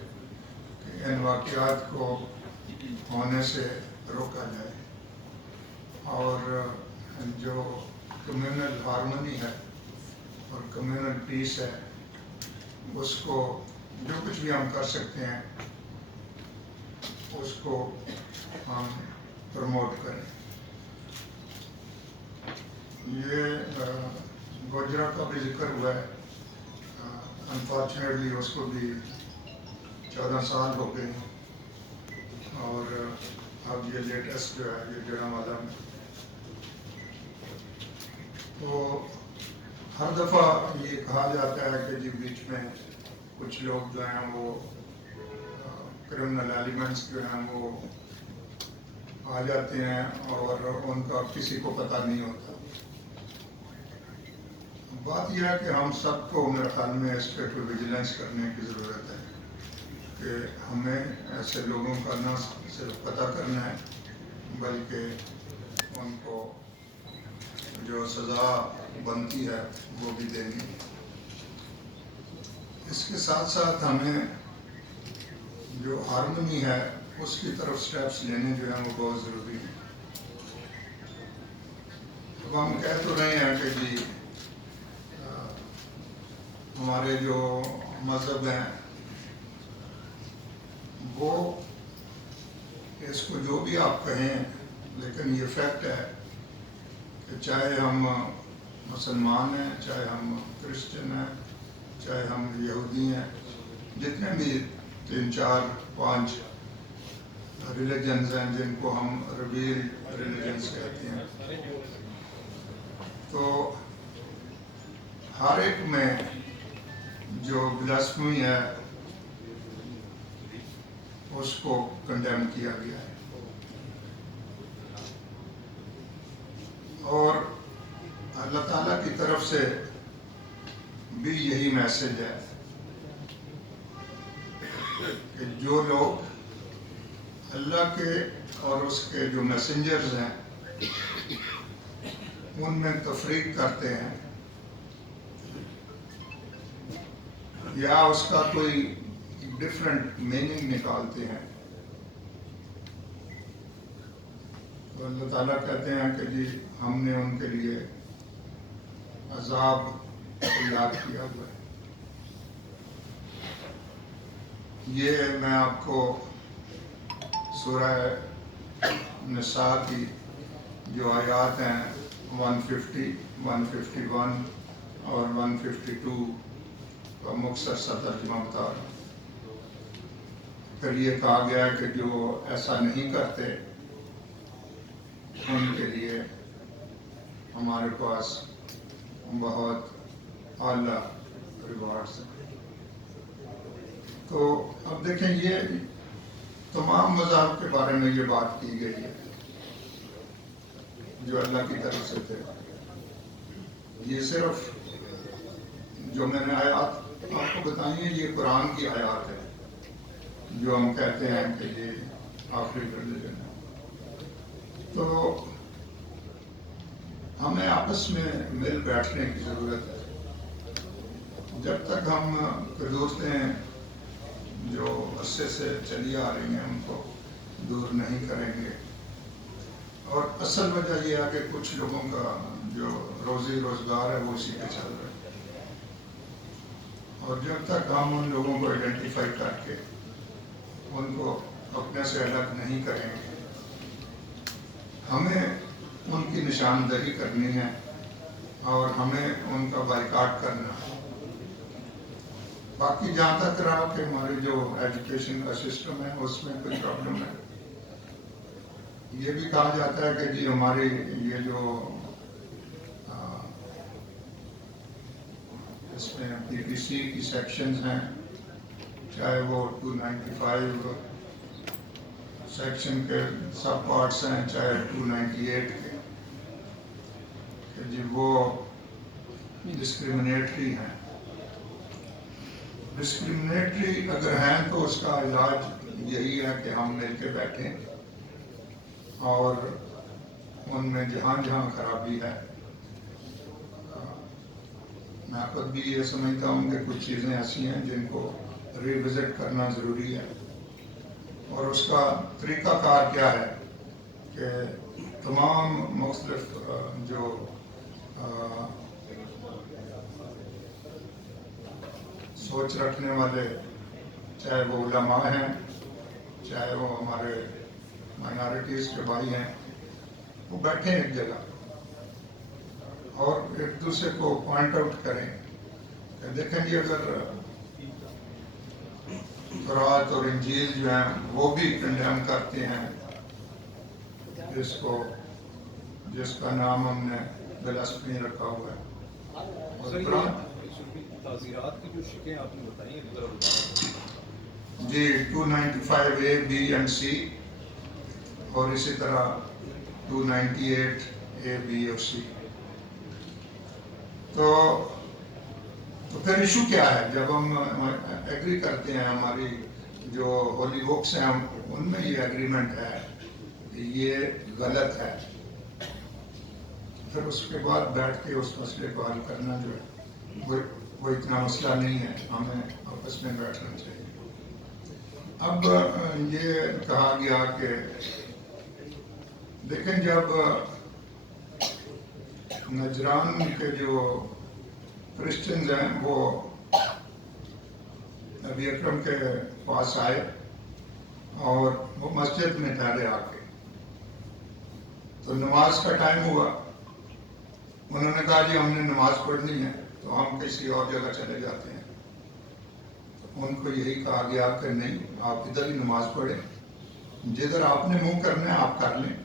कि इन वाक़यात को होने से रोका जाए और जो कम्यूनल हार्मनी है और कम्यूनल पीस है, उसको जो कुछ भी हम कर सकते हैं उसको हम प्रमोट करें। ये गोजरा का भी जिक्र हुआ है, अनफॉर्चुनेटली उसको भी 14 साल हो गए और अब ये लेटेस्ट जो है ये जड़ावाला में, तो हर दफ़ा ये कहा जाता है कि जी बीच में कुछ लोग जो हैं वो क्रिमिनल एलिमेंट्स जो हैं वो आ जाते हैं और उनका किसी को पता नहीं होता। बात यह है कि हम सबको मेरे ख्याल में इस पर विजिलेंस करने की ज़रूरत है कि हमें ऐसे लोगों का न सिर्फ पता करना है बल्कि उनको जो सज़ा बनती है वो भी देनी। इसके साथ साथ हमें जो हार्मनी है उसकी तरफ स्टेप्स लेने जो हैं वो बहुत ज़रूरी है। अब हम कह तो रहे हैं कि जी हमारे जो मज़हब हैं वो, इसको जो भी आप कहें, लेकिन ये फैक्ट है कि चाहे हम मुसलमान हैं, चाहे हम क्रिश्चियन हैं, चाहे हम यहूदी हैं, जितने भी 3, 4, 5 रिलीजन्स हैं जिनको हम रिवील रिलीजन्स कहते हैं, तो हर एक में जो ब्लास्फेमी है उसको कंडेम किया गया है और अल्लाह ताला की तरफ से भी यही मैसेज है कि जो लोग अल्लाह के اور اس کے جو میسنجرز ہیں ان میں تفریق کرتے ہیں یا اس کا کوئی ڈفرینٹ میننگ نکالتے ہیں، تو اللہ تعالیٰ کہتے ہیں کہ جی ہم نے ان کے لیے عذاب کو یاد کیا ہوا ہے۔ یہ میں آپ کو سورہ نساء کی جو آیات ہیں 150، 151 اور 152 کا مختصر سا ترجمہ بتا رہا ہوں۔ پھر یہ کہا گیا ہے کہ جو ایسا نہیں کرتے ان کے لیے ہمارے پاس بہت اعلیٰ ریوارڈز ہیں۔ تو اب دیکھیں یہ تمام مذاہب کے بارے میں یہ بات کی گئی ہے جو اللہ کی طرف سے تھے۔ یہ صرف جو میں نے آیات آپ کو بتائی ہیں یہ قرآن کی آیات ہے جو ہم کہتے ہیں کہ یہ آخری ریلیجن ہے۔ تو ہمیں آپس میں مل بیٹھنے کی ضرورت ہے۔ جب تک ہم قدرتیں جو عرصے سے چلی آ رہی ہیں ان کو دور نہیں کریں گے، اور اصل وجہ یہ ہے کہ کچھ لوگوں کا جو روزی روزگار ہے وہ اسی پہ چل رہا ہے، اور جب تک ہم ان لوگوں کو آئیڈینٹیفائی کر کے ان کو اپنے سے الگ نہیں کریں گے، ہمیں ان کی نشاندہی کرنی ہے اور ہمیں ان کا بائیکاٹ کرنا ہے۔ باقی جہاں تک رہا کہ ہماری جو ایجوکیشن کا سسٹم ہے اس میں کوئی پرابلم ہے، یہ بھی کہا جاتا ہے کہ جی ہماری یہ جو اس میں پی پی سی کی سیکشنز ہیں، چاہے وہ 295 سیکشن کے سب پارٹس ہیں، چاہے 298 کے، کہ جی وہ ڈسکریمنیٹری ہیں۔ ڈسکریمنیٹری اگر ہیں تو اس کا علاج یہی ہے کہ ہم مل کے بیٹھیں اور ان میں جہاں جہاں خرابی ہے، میں خود بھی یہ سمجھتا ہوں کہ کچھ چیزیں ایسی ہیں جن کو ریوزٹ کرنا ضروری ہے، اور اس کا طریقہ کار کیا ہے کہ تمام مختلف جو سوچ رکھنے والے، چاہے وہ علماء ہیں، چاہے وہ ہمارے مائنارٹیز کے بھائی ہیں، وہ بیٹھیں ایک جگہ اور ایک دوسرے کو پوائنٹ آؤٹ کریں کہ دیکھیں جی اگر تورات اور انجیل جو ہیں وہ بھی کنڈیم کرتے ہیں اس کو، جس کا نام ہم نے بلاسفمی رکھا ہوا ہے، اور قرآن تعزیرات کی جو شکیں آپ نے بتائی ہیں جی 295 اے بی اینڈ سی اور اسی طرح 298 اے بی اور سی۔ تو پھر ایشو کیا ہے جب ہم ایگری کرتے ہیں، ہماری جو ہولی بکس ہیں ان میں یہ ایگریمنٹ ہے کہ یہ غلط ہے، پھر اس کے بعد بیٹھ کے اس مسئلے کو حل کرنا جو ہے وہ اتنا مسئلہ نہیں ہے، ہمیں آپس میں بیٹھنا چاہیے۔ اب یہ کہا گیا کہ دیکھیں جب نجران کے جو کرسچنز ہیں وہ نبی اکرم کے پاس آئے اور وہ مسجد میں ٹھہرے آ کے، تو نماز کا ٹائم ہوا، انہوں نے کہا جی ہم نے نماز پڑھنی ہے تو ہم کسی اور جگہ چلے جاتے ہیں۔ ان کو یہی کہا گیا کہ نہیں، آپ ادھر ہی نماز پڑھیں، جدھر آپ نے منہ کرنا ہے آپ کر لیں،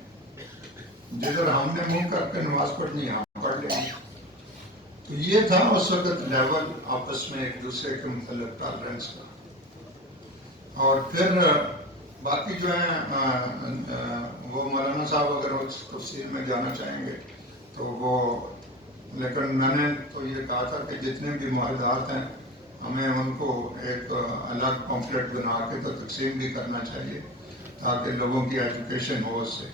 جدھر ہم نے منہ کر کے نماز پڑھنی ہے ہم پڑھ لیں۔ تو یہ تھا اس وقت لیول آپس میں ایک دوسرے کے متعلق ٹالرنس کا۔ اور پھر باقی جو ہیں وہ مولانا صاحب اگر اس تفصیل میں جانا چاہیں گے تو وہ، لیکن میں نے تو یہ کہا تھا کہ جتنے بھی معاہدات ہیں ہمیں ان کو ایک الگ پمفلٹ بنا کے تو تقسیم بھی کرنا چاہیے، تاکہ لوگوں کی ایجوکیشن ہو اس سے.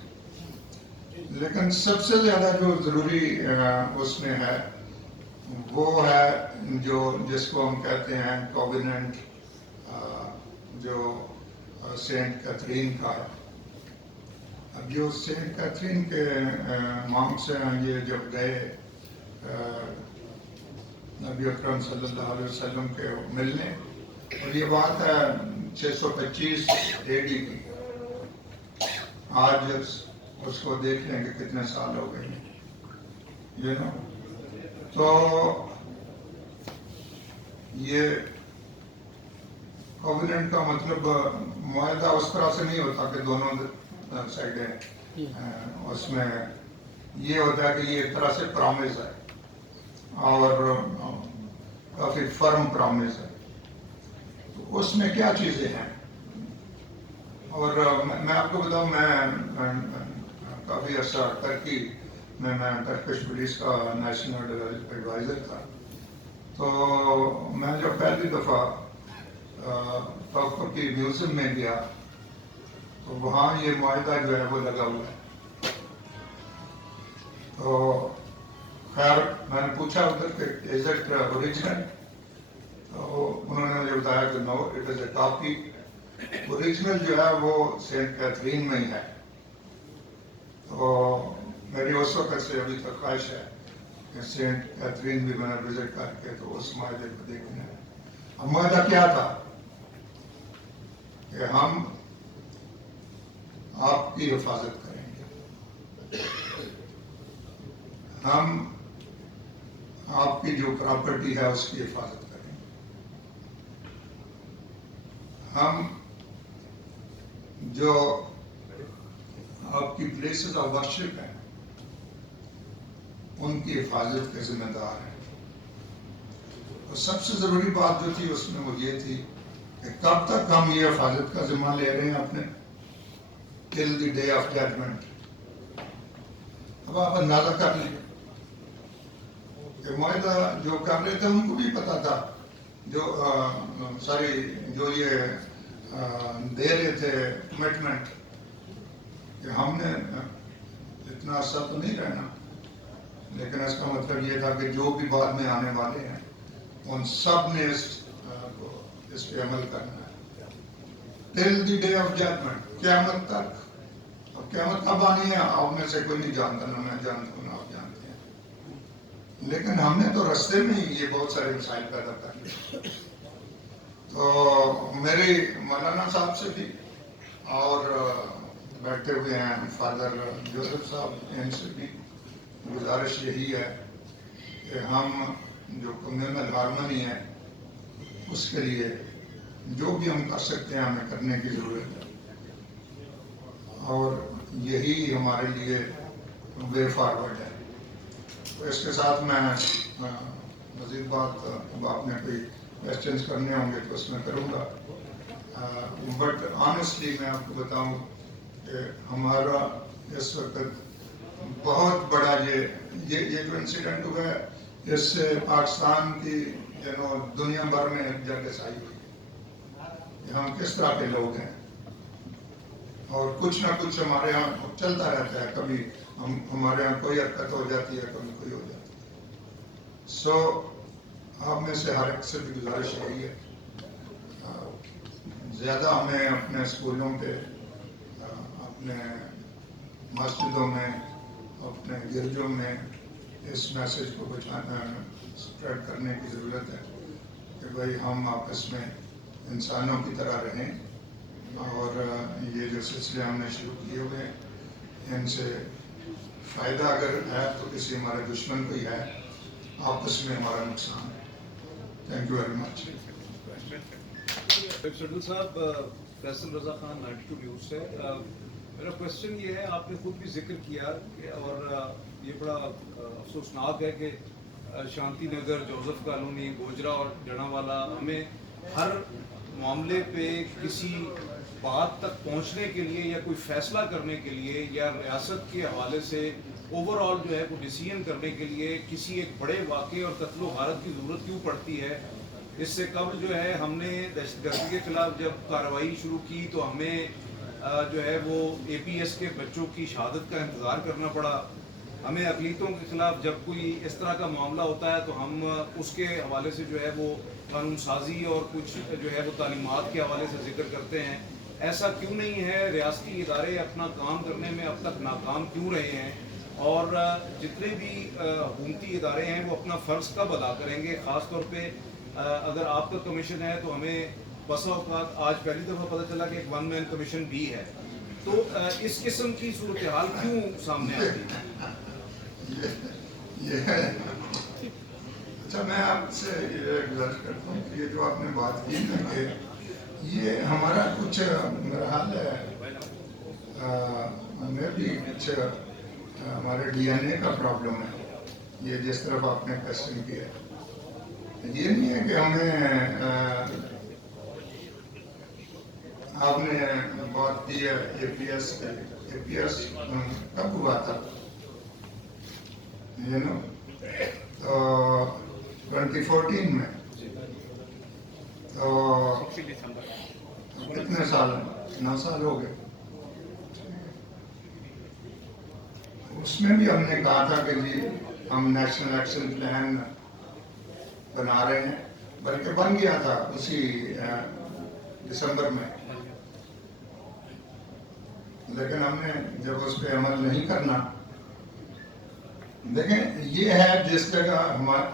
لیکن سب سے زیادہ جو ضروری اس میں ہے وہ ہے جس کو ہم کہتے ہیں کووننٹ، جو سینٹ کیتھرین کا ہے. اب جو سینٹ کیتھرین کے مانکس ہیں یہ جب گئے نبی اکرم صلی اللہ علیہ وسلم کے ملنے، اور یہ بات ہے 625 AD کی. آج اس کو دیکھ لیں کہ کتنے سال ہو گئے یہ نا. تو یہ کووننٹ کا مطلب معاہدہ اس طرح سے نہیں ہوتا کہ دونوں سائڈیں اس میں یہ ہوتا ہے کہ یہ ایک طرح سے پرامز ہے اور کافی فرم پرامز ہے. تو اس میں کیا چیزیں ہیں، اور میں آپ کو بتاؤں میں کافی عرصہ ترکی میں ٹرکش پولیس کا نیشنل ایڈوائزر تھا. تو میں جب پہلی دفعہ کی میوزیم میں گیا تو وہاں یہ معاہدہ جو ہے وہ لگا ہوا ہے. تو خیر میں نے پوچھا ادھر کہ از اٹ اوریجنل، تو انہوں نے مجھے بتایا کہ no it is a copy. Original جو ہے وہ سینٹ کیتھرین میں ہی ہے. تو میری اس وقت سے ابھی تک خواہش ہے کہ سینٹ کیتھرین بھی میں نے وزٹ کر کے تو اس معاہدے کو دیکھنا ہے. اب معاہدہ کیا تھا کہ ہم آپ کی حفاظت کریں گے، ہم آپ کی جو پراپرٹی ہے اس کی حفاظت کریں گے، ہم جو آپ کی پلیسز آف ورشپ ہیں ان کی حفاظت کے ذمہ دار ہیں. اور سب سے ضروری بات جو تھی اس میں وہ یہ تھی کہ کب تک ہم یہ حفاظت کا ذمہ لے رہے ہیں اپنے till the day of judgment. اب آپ اندازہ کر لیں کہ معاہدہ جو کر رہے تھے ان کو بھی پتا تھا، جو یہ دے رہے تھے کمٹمنٹ کہ ہم نے اتنا عرصہ تو نہیں رہنا، لیکن اس کا مطلب یہ تھا کہ جو بھی بعد میں آنے والے ہیں ان سب نے اس پہ عمل کرنا ہے till the day of judgment، قیامت تک. اب قیامت کب آنی ہے آپ میں سے کوئی نہیں جانتا، نہ میں جانتا ہوں نہ آپ جانتے ہیں، لیکن ہم نے تو رستے میں ہی یہ بہت سارے مسائل پیدا کر لیے. تو میری مولانا صاحب سے بھی اور بیٹھے ہوئے ہیں فادر جوزف صاحب، ان سے بھی گزارش یہی ہے کہ ہم جو کمیونل ہارمنی ہے اس کے لیے جو بھی ہم کر سکتے ہیں ہمیں کرنے کی ضرورت ہے، اور یہی ہمارے لیے وے فارورڈ ہے. تو اس کے ساتھ میں مزید بات اب آپ نے کوئی کویسچنس کرنے ہوں گے تو اس میں کروں گا. بٹ آنیسٹلی میں آپ کو بتاؤں کہ ہمارا اس وقت بہت بڑا یہ جو انسیڈنٹ ہوا ہے اس سے پاکستان کی دنیا بھر میں ایک جگہسائی ہوئی کہ ہم کس طرح کے لوگ ہیں، اور کچھ نہ کچھ ہمارے یہاں چلتا رہتا ہے. کبھی ہمارے یہاں کوئی حرکت ہو جاتی ہے، کبھی کوئی ہو جاتی ہے. سو آپ میں سے ہر ایک سے بھی گزارش یہی ہے زیادہ ہمیں اپنے اسکولوں پہ، اپنے مسجدوں میں، اپنے گرجوں میں اس میسج کو اسپریڈ کرنے کی ضرورت ہے کہ بھائی ہم آپس میں انسانوں کی طرح رہیں، اور یہ جو سلسلے ہم نے شروع کیے ہوئے ہیں ان سے فائدہ اگر ہے تو کسی ہمارے دشمن کو ہی ہے، آپس میں ہمارا نقصان ہے. Thank you very much. Schedule صاحب، فیصل رضا خان 92 نیوز سے. میرا کوشچن یہ ہے، آپ نے خود بھی ذکر کیا اور یہ بڑا افسوسناک ہے کہ شانتی نگر، جوزف کالونی، گوجرا اور جڑا والا ہمیں ہر معاملے پہ کسی بات تک پہنچنے کے لیے یا کوئی فیصلہ کرنے کے لیے یا ریاست کے حوالے سے اوور آل جو ہے کوئی ڈیسیژن کرنے کے لیے کسی ایک بڑے واقعے اور قتل و غارت کی ضرورت کیوں پڑتی ہے؟ اس سے قبل جو ہے ہم نے دہشت گردی کے خلاف جب کارروائی شروع کی تو ہمیں जो है वो APS के बच्चों की शहादत का इंतज़ार करना पड़ा। हमें अक़लीतों के ख़िलाफ़ जब कोई इस तरह का मामला होता है तो हम उसके हवाले से जो है वो कानून साजी और कुछ जो है वो तालीमात के हवाले से ज़िक्र करते हैं। ऐसा क्यों नहीं है? रियासती इदारे अपना काम करने में अब तक नाकाम क्यों रहे हैं? और जितने भी हुकूमती इदारे हैं वो अपना फ़र्ज़ कब अदा करेंगे? ख़ास तौर पे अगर आपका कमीशन है तो हमें बसा औक़ात आज पहली दफ़ा पता चला कि एक वन मैन कमीशन भी है, तो इस किस्म की सूरत हाल क्यों सामने आती है? ये अच्छा, मैं आपसे ये गुजारिश करता हूँ कि ये जो आपने बात की ना कि ये हमारा कुछ मेरा हाल है, हमें भी कुछ हमारे DNA का प्रॉब्लम है। ये जिस तरफ आपने क्वेश्चन किया, ये नहीं है कि हमें आपने बात की है APS कब हुआ था, तो 2014 में, तो कितने साल, 9 साल हो गए। उसमें भी हमने कहा था कि जी हम नेशनल एक्शन प्लान बना रहे हैं, बल्कि बन गया था उसी दिसंबर में, लेकिन हमने जब उस पर अमल नहीं करना। देखें, ये है जिस जगह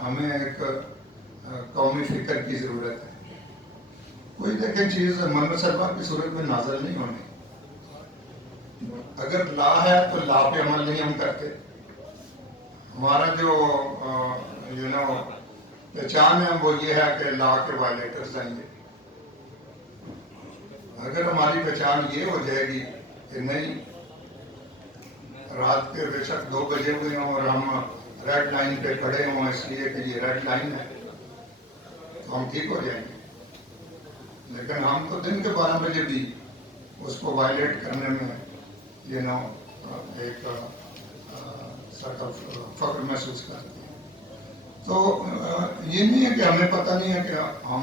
हमें एक कौमी फिक्र की ज़रूरत है। कोई देखें चीज़ मन सरवा की सूरत में नाज़िल नहीं होनी। अगर ला है तो ला पे अमल नहीं हम करते। हमारा जो पहचान है वो ये है कि ला के वायलेटर्स हैं ये। अगर हमारी पहचान ये हो जाएगी कि नहीं, रात के बेशक 2 बजे हुए हों और हम रेड लाइन पे खड़े हों इसलिए कि ये रेड लाइन है, तो हम ठीक हो जाएंगे। लेकिन हम तो दिन के 12 बजे भी उसको वायलेट करने में एक फख्र महसूस करते हैं। तो ये नहीं है कि हमें पता नहीं है कि हम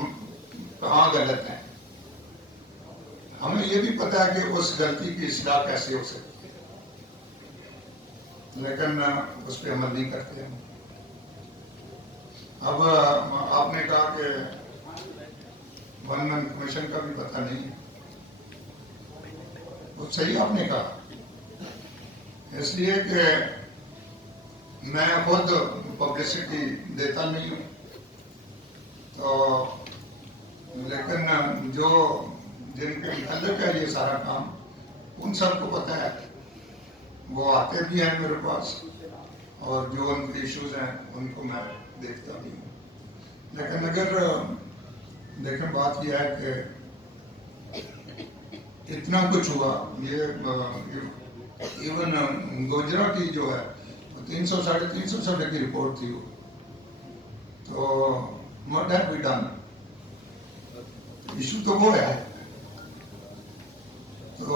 कहाँ गलत हैं, हमें ये भी पता है कि उस गलती की इस्लाह कैसे हो सकती है, लेकिन उस पर अमल नहीं करते हम। अब आपने कहा कि वन मैन कमीशन का भी पता नहीं है, वो सही आपने कहा, इसलिए कि मैं खुद पब्लिसिटी देता नहीं हूँ, तो लेकिन जो जिनके मुतल्लिक है ये सारा काम, उन सबको पता है, वो आते भी हैं मेरे पास, और जो उनके इश्यूज हैं उनको मैं देखता भी हूँ। लेकिन अगर देखें, बात यह है कि इतना कुछ हुआ, ये इवन गोजरा की जो है 300-350 सफ़े की रिपोर्ट थी वो, तो what have we done, issue तो वो है। तो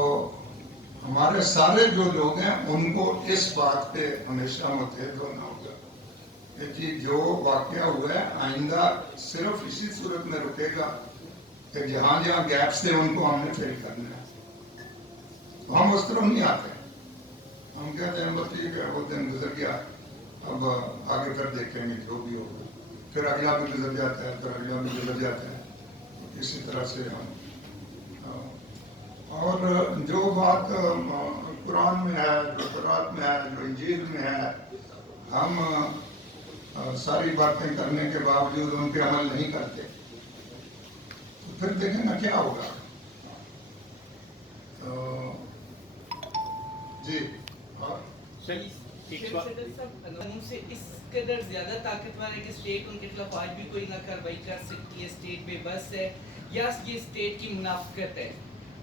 हमारे सारे जो लोग हैं उनको इस बात पे हमेशा मुतहद होना होगा कि जो वाक़या हुआ है आइंदा सिर्फ इसी सूरत में रुकेगा कि जहाँ जहाँ गैप्स थे उनको हमने फिल करना है। तो हम उस तरफ नहीं आते, हम कहते हैं बस ठीक है वो दिन गुजर गया, अब आगे फिर देखेंगे जो भी होगा, फिर अगला भी गुजर जाता है, फिर अगला भी गुजर जाता है, तो इसी तरह से हम। और जो बात कुरान में है, जो तौरात में है, जो इंजील में है, हम सारी बातें करने के बावजूद उन पर अमल नहीं करते, तो फिर देखें ना क्या होगा। तो जी कानून से इस कदर ज्यादा ताकतवर है कि स्टेट उनके खिलाफ आज भी कोई ना कार्रवाई कर सकती है, स्टेट बेबस है, या ये स्टेट की मुनाफिकत है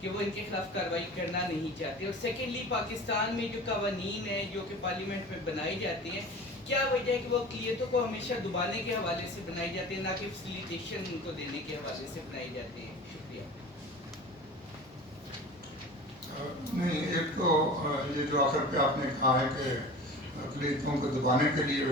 कि वो इनके खिलाफ कार्रवाई करना नहीं चाहते। और सेकेंडली, पाकिस्तान में जो कवानीन है जो कि पार्लियामेंट में बनाई जाती हैं, क्या वजह है कि वो अक़लियतों को हमेशा दबाने के हवाले से बनाई जाती है, ना कि फैसिलिटेशन उनको देने के हवाले से बनाई जाती है? शुक्रिया। नहीं, एक तो ये जो आखिर पे आपने कहा है कि अक़लियतों को दबाने के लिए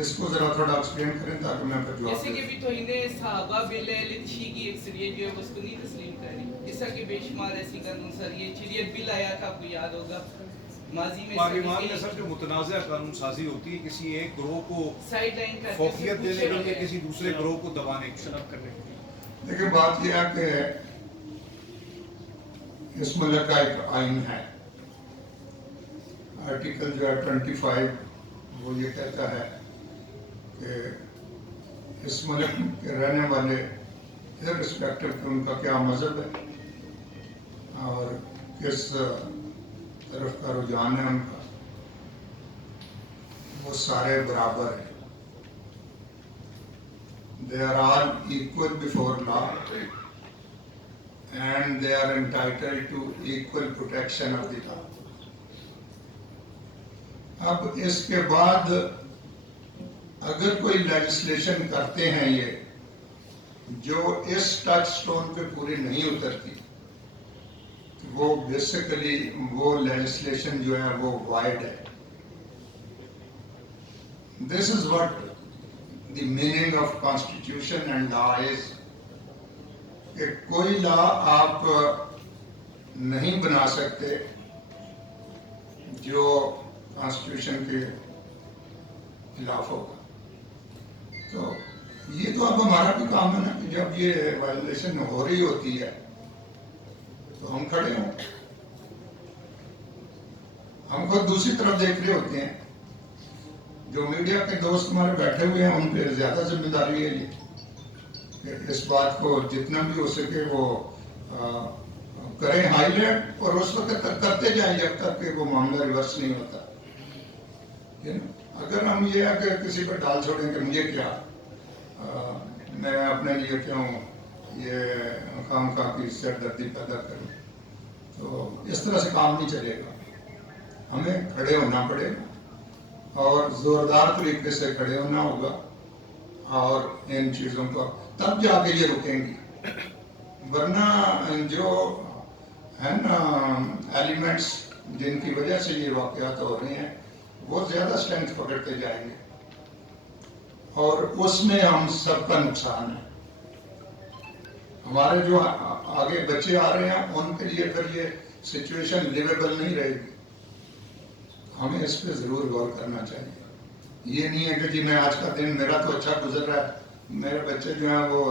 इसको ज़रा थोड़ा एक्सप्लेन करें ताकि मैं फिर जवाब जैसे कि दूं। भी तो इन्हें सहाबा बिल शी की अक्सरियत जो है उसको नहीं तस्लीम कर रही, जैसा कि बेशुमार ऐसी कानून सर ये शरीयत बिल आया था, आपको याद होगा माजी में पार्लियामान में सर जो मुतनाज़ा कानून साजी होती है किसी एक ग्रोह को साइड लाइन करके फौकियत देने के लिए किसी दूसरे ग्रोह को दबाने के लिए करने के लिए। देखिए बात यह है कि इस मुल्क का एक आइन है, आर्टिकल जो है 25 वो ये कहता है कि इस मुल्क के रहने वाले इर्रिस्पेक्टिव कि उनका क्या मजहब है और किस तरफ का रुझान है उनका, वो सारे बराबर हैं। They are all equal before law and they are entitled to equal protection of the law. अब इसके बाद अगर कोई लेजिस्लेशन करते हैं ये जो इस टच स्टोन पे पूरी नहीं उतरती, वो बेसिकली वो लेजिस्लेशन जो है वो वाइड है। This is what the meaning of constitution and law is कि कोई लॉ आप नहीं बना सकते जो कॉन्स्टिट्यूशन के खिलाफ होगा। तो ये तो अब हमारा भी काम है ना कि जब ये वायलेशन हो रही होती है तो हम खड़े हों। हम खुद दूसरी तरफ देख रहे होते हैं, जो मीडिया के दोस्त हमारे बैठे हुए हैं उन पे ज्यादा जिम्मेदारी है ये कि इस बात को जितना भी हो सके वो करें हाईलाइट और उस वक्त तक करते जाएं जब तक कि वो मामला रिवर्स नहीं होता। अगर हम ये है कि किसी पर डाल छोड़ें कि मुझे क्या मैं अपने लिए क्यों ये काम का की सरदर्दी पैदा करूं, तो इस तरह से काम नहीं चलेगा। हमें खड़े होना पड़ेगा और जोरदार तरीके से खड़े होना होगा और इन चीज़ों को तब जाके ये रुकेंगी। वरना जो है ना एलिमेंट्स जिनकी वजह से ये वाक़यात हो रहे हैं वो ज़्यादा स्ट्रेंथ पकड़ते जाएंगे और उसमें हम सबका नुकसान है। हमारे जो आगे बच्चे आ रहे हैं उनके लिए फिर ये सिचुएशन लिवेबल नहीं रहेगी। हमें इस पे ज़रूर गौर करना चाहिए। ये नहीं है कि जी मैं आज का दिन मेरा तो अच्छा गुजर रहा है, मेरे बच्चे जो हैं वो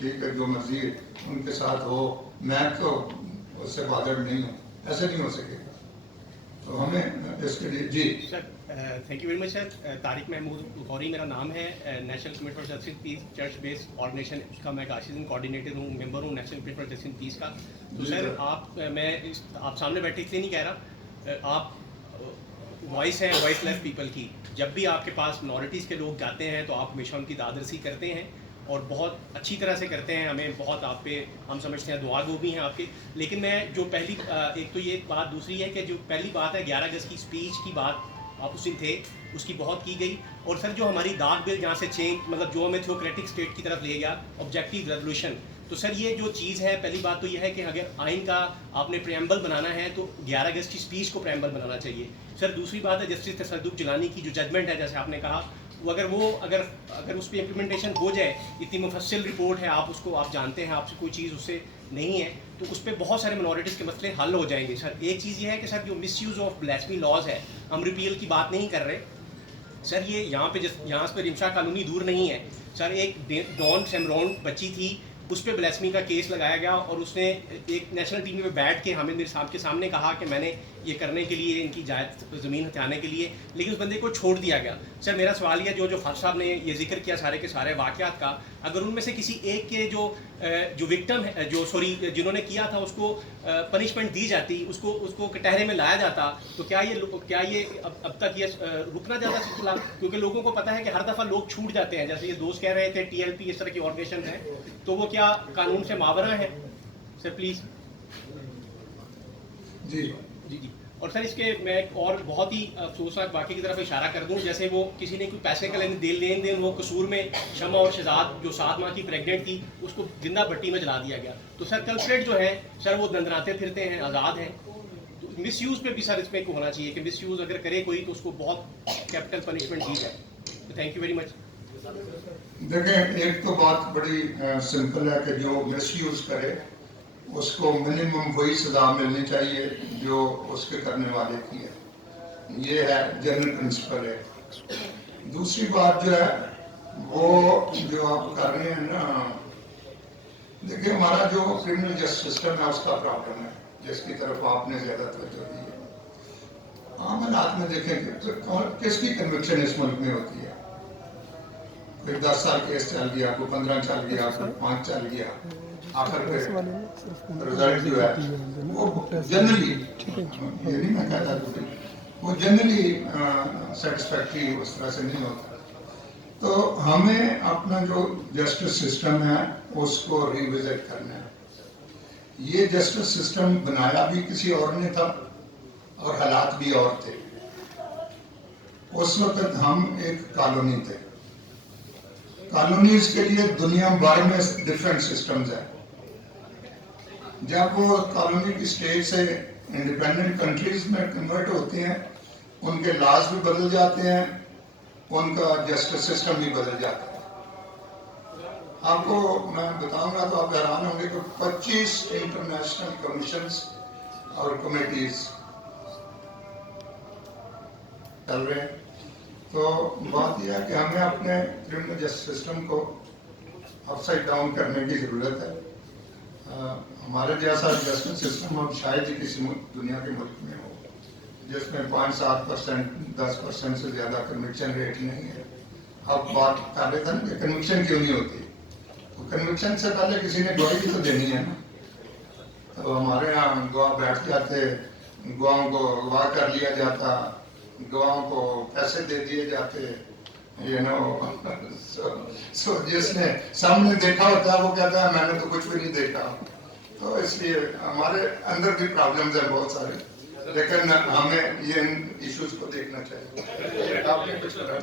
ठीक है जो मर्जी उनके साथ हो, मैं तो उससे बादल नहीं हूँ, ऐसे नहीं हो सकेगा। तो हमें इसके लिए जी sir thank you very much sir. Tariq Mahmood Ghauri मेरा नाम है, national committee for justice peace church based organisation उसका मैं काशिदन कोऑर्डिनेटर हूँ, मेंबर हूँ national committee for justice peace का। तो सर आप सामने बैठे इसलिए नहीं कह रहा, आप वॉइस है वॉइसलेस पीपल की। जब भी आपके पास मिनॉरिटीज़ के लोग जाते हैं तो आप हमेशा उनकी दादरसी करते हैं और बहुत अच्छी तरह से करते हैं। हमें बहुत आप पे हम समझते हैं दुआ गो भी हैं आपके। लेकिन मैं जो पहली एक तो ये बात, दूसरी है कि जो पहली बात है 11 अगस्त की स्पीच की बात आप उस दिन थे, उसकी बहुत की गई। और सर जो हमारी डाक बिल जहाँ से चेंज मतलब जो हमें थियोक्रेटिक स्टेट की तरफ ले गया, ऑब्जेक्टिव रेजोल्यूशन, तो सर ये जो चीज़ है पहली बात तो ये है कि अगर आइन का आपने प्रेम्बल बनाना है तो 11 अगस्त की स्पीच को प्रेम्बल बनाना चाहिए। सर दूसरी बात है जस्टिस तसद्दुक़ जिलानी की जो जजमेंट है, जैसे आपने कहा, वो अगर उस पर इम्प्लीमेंटेशन हो जाए, इतनी मुफस्सिल रिपोर्ट है, आप उसको आप जानते हैं, आपसे कोई चीज़ उससे नहीं है, तो उस पर बहुत सारे मिनॉरिटीज़ के मसले हल हो जाएंगे। सर एक चीज़ ये है कि सर जो मिसयूज़ ऑफ ब्लास्फेमी लॉज है, हम रिपील की बात नहीं कर रहे सर। ये यहाँ पर रिमशा कॉलोनी दूर नहीं है सर। एक डॉन सेमरॉन बच्ची थी, उस पर ब्लास्फेमी का केस लगाया गया और उसने एक नेशनल टीवी में बैठ के हमें मेरे साहब के सामने कहा कि मैंने ये करने के लिए इनकी जायज़ ज़मीन हथियाने के लिए, लेकिन उस बंदे को छोड़ दिया गया। सर मेरा सवाल यह जो फादर साहब ने ये जिक्र किया सारे के सारे वाक़यात का, अगर उनमें से किसी एक के जो विक्टिम है जिन्होंने किया था उसको पनिशमेंट दी जाती, उसको कटहरे में लाया जाता, तो क्या ये अब तक ये रुकना जाता सिलसिला? क्योंकि लोगों को पता है कि हर दफ़ा लोग छूट जाते हैं। जैसे ये दोस्त कह रहे थे TLP इस तरह की ऑर्गेनाइजेशन है, तो वो क्या कानून से मावरा है? Sir please. जी जी जी। और सर इसके मैं एक और बहुत ही अफसोसनाक वाक़े की तरफ इशारा कर दूं, जैसे वो किसी ने कोई पैसे का लेन देन वो कसूर में शमा और शहजाद जो 7 माह की प्रेग्नेंट थी उसको जिंदा भट्टी में जला दिया गया। तो सर कल्प्रेट जो है सर वो दंदराते फिरते हैं, आज़ाद हैं। तो मिस यूज़ पे भी सर इसमें होना चाहिए कि मिस यूज़ अगर करे कोई तो उसको बहुत कैपिटल पनिशमेंट दी जाए। Thank you very much. देखें, एक तो बात बड़ी सिंपल है कि जो मिस यूज करे उसको मिनिमम वही सजा मिलनी चाहिए जो उसके करने वाले की है, ये है जनरल प्रिंसिपल है। दूसरी बात जो है वो जो आप कर रहे हैं ना, देखिए हमारा जो क्रिमिनल जस्टिस सिस्टम है उसका प्रॉब्लम है, जिसकी तरफ आपने ज्यादा तवज्जो दी है। आम हालात में देखें कि किसकी कन्विक्शन इस मुल्क में होती है, फिर 10 साल केस चल गया, कोई 15 चल गया, कोई 5 चल गया, आखिर पे रिजल्ट जो है वो जनरली, ये नहीं मैं कहता कि वो जनरली सेटिस्फैक्ट्री उस तरह से नहीं होता। तो हमें अपना जो जस्टिस सिस्टम है उसको रिविजिट करना है। ये जस्टिस सिस्टम बनाया भी किसी और ने था और हालात भी और थे। उस वक्त हम एक कॉलोनी थे। कॉलोनीज के लिए दुनिया भर में डिफरेंट सिस्टम्स है। जब वो कॉलोनी की स्टेट से इंडिपेंडेंट कंट्रीज में कन्वर्ट होते हैं, उनके लॉज भी बदल जाते हैं, उनका जस्टिस सिस्टम भी बदल जाता है। आपको मैं बताऊंगा तो आप हैरान होंगे कि 25 इंटरनेशनल कमीशंस और कमेटीज चल रहे हैं। तो बात यह है कि हमें अपने क्रिमिनल जस्टिस सिस्टम को अपसाइड डाउन करने की ज़रूरत है। हमारे जैसा जस्टिस सिस्टम अब शायद ही किसी दुनिया के मुल्क में हो जिसमें 5-7%, 10% से ज़्यादा कन्विक्शन रेट नहीं है। अब बात कर रहे थे ना कि कन्विक्शन क्यों नहीं होती, तो कन्विक्शन से पहले किसी ने गवाही भी तो देनी है ना। तो हमारे यहाँ गवाह बैठ जाते, गवाहों को अगवा कर लिया जाता, गवाहों को पैसे दे दिए जाते, यू नो। सो जिसने सामने देखा होता है वो कहता है मैंने तो कुछ भी नहीं देखा। तो इसलिए हमारे अंदर भी प्रॉब्लम्स हैं बहुत सारे, लेकिन हमें ये इन इश्यूज को देखना चाहिए। आपने कुछ कहा?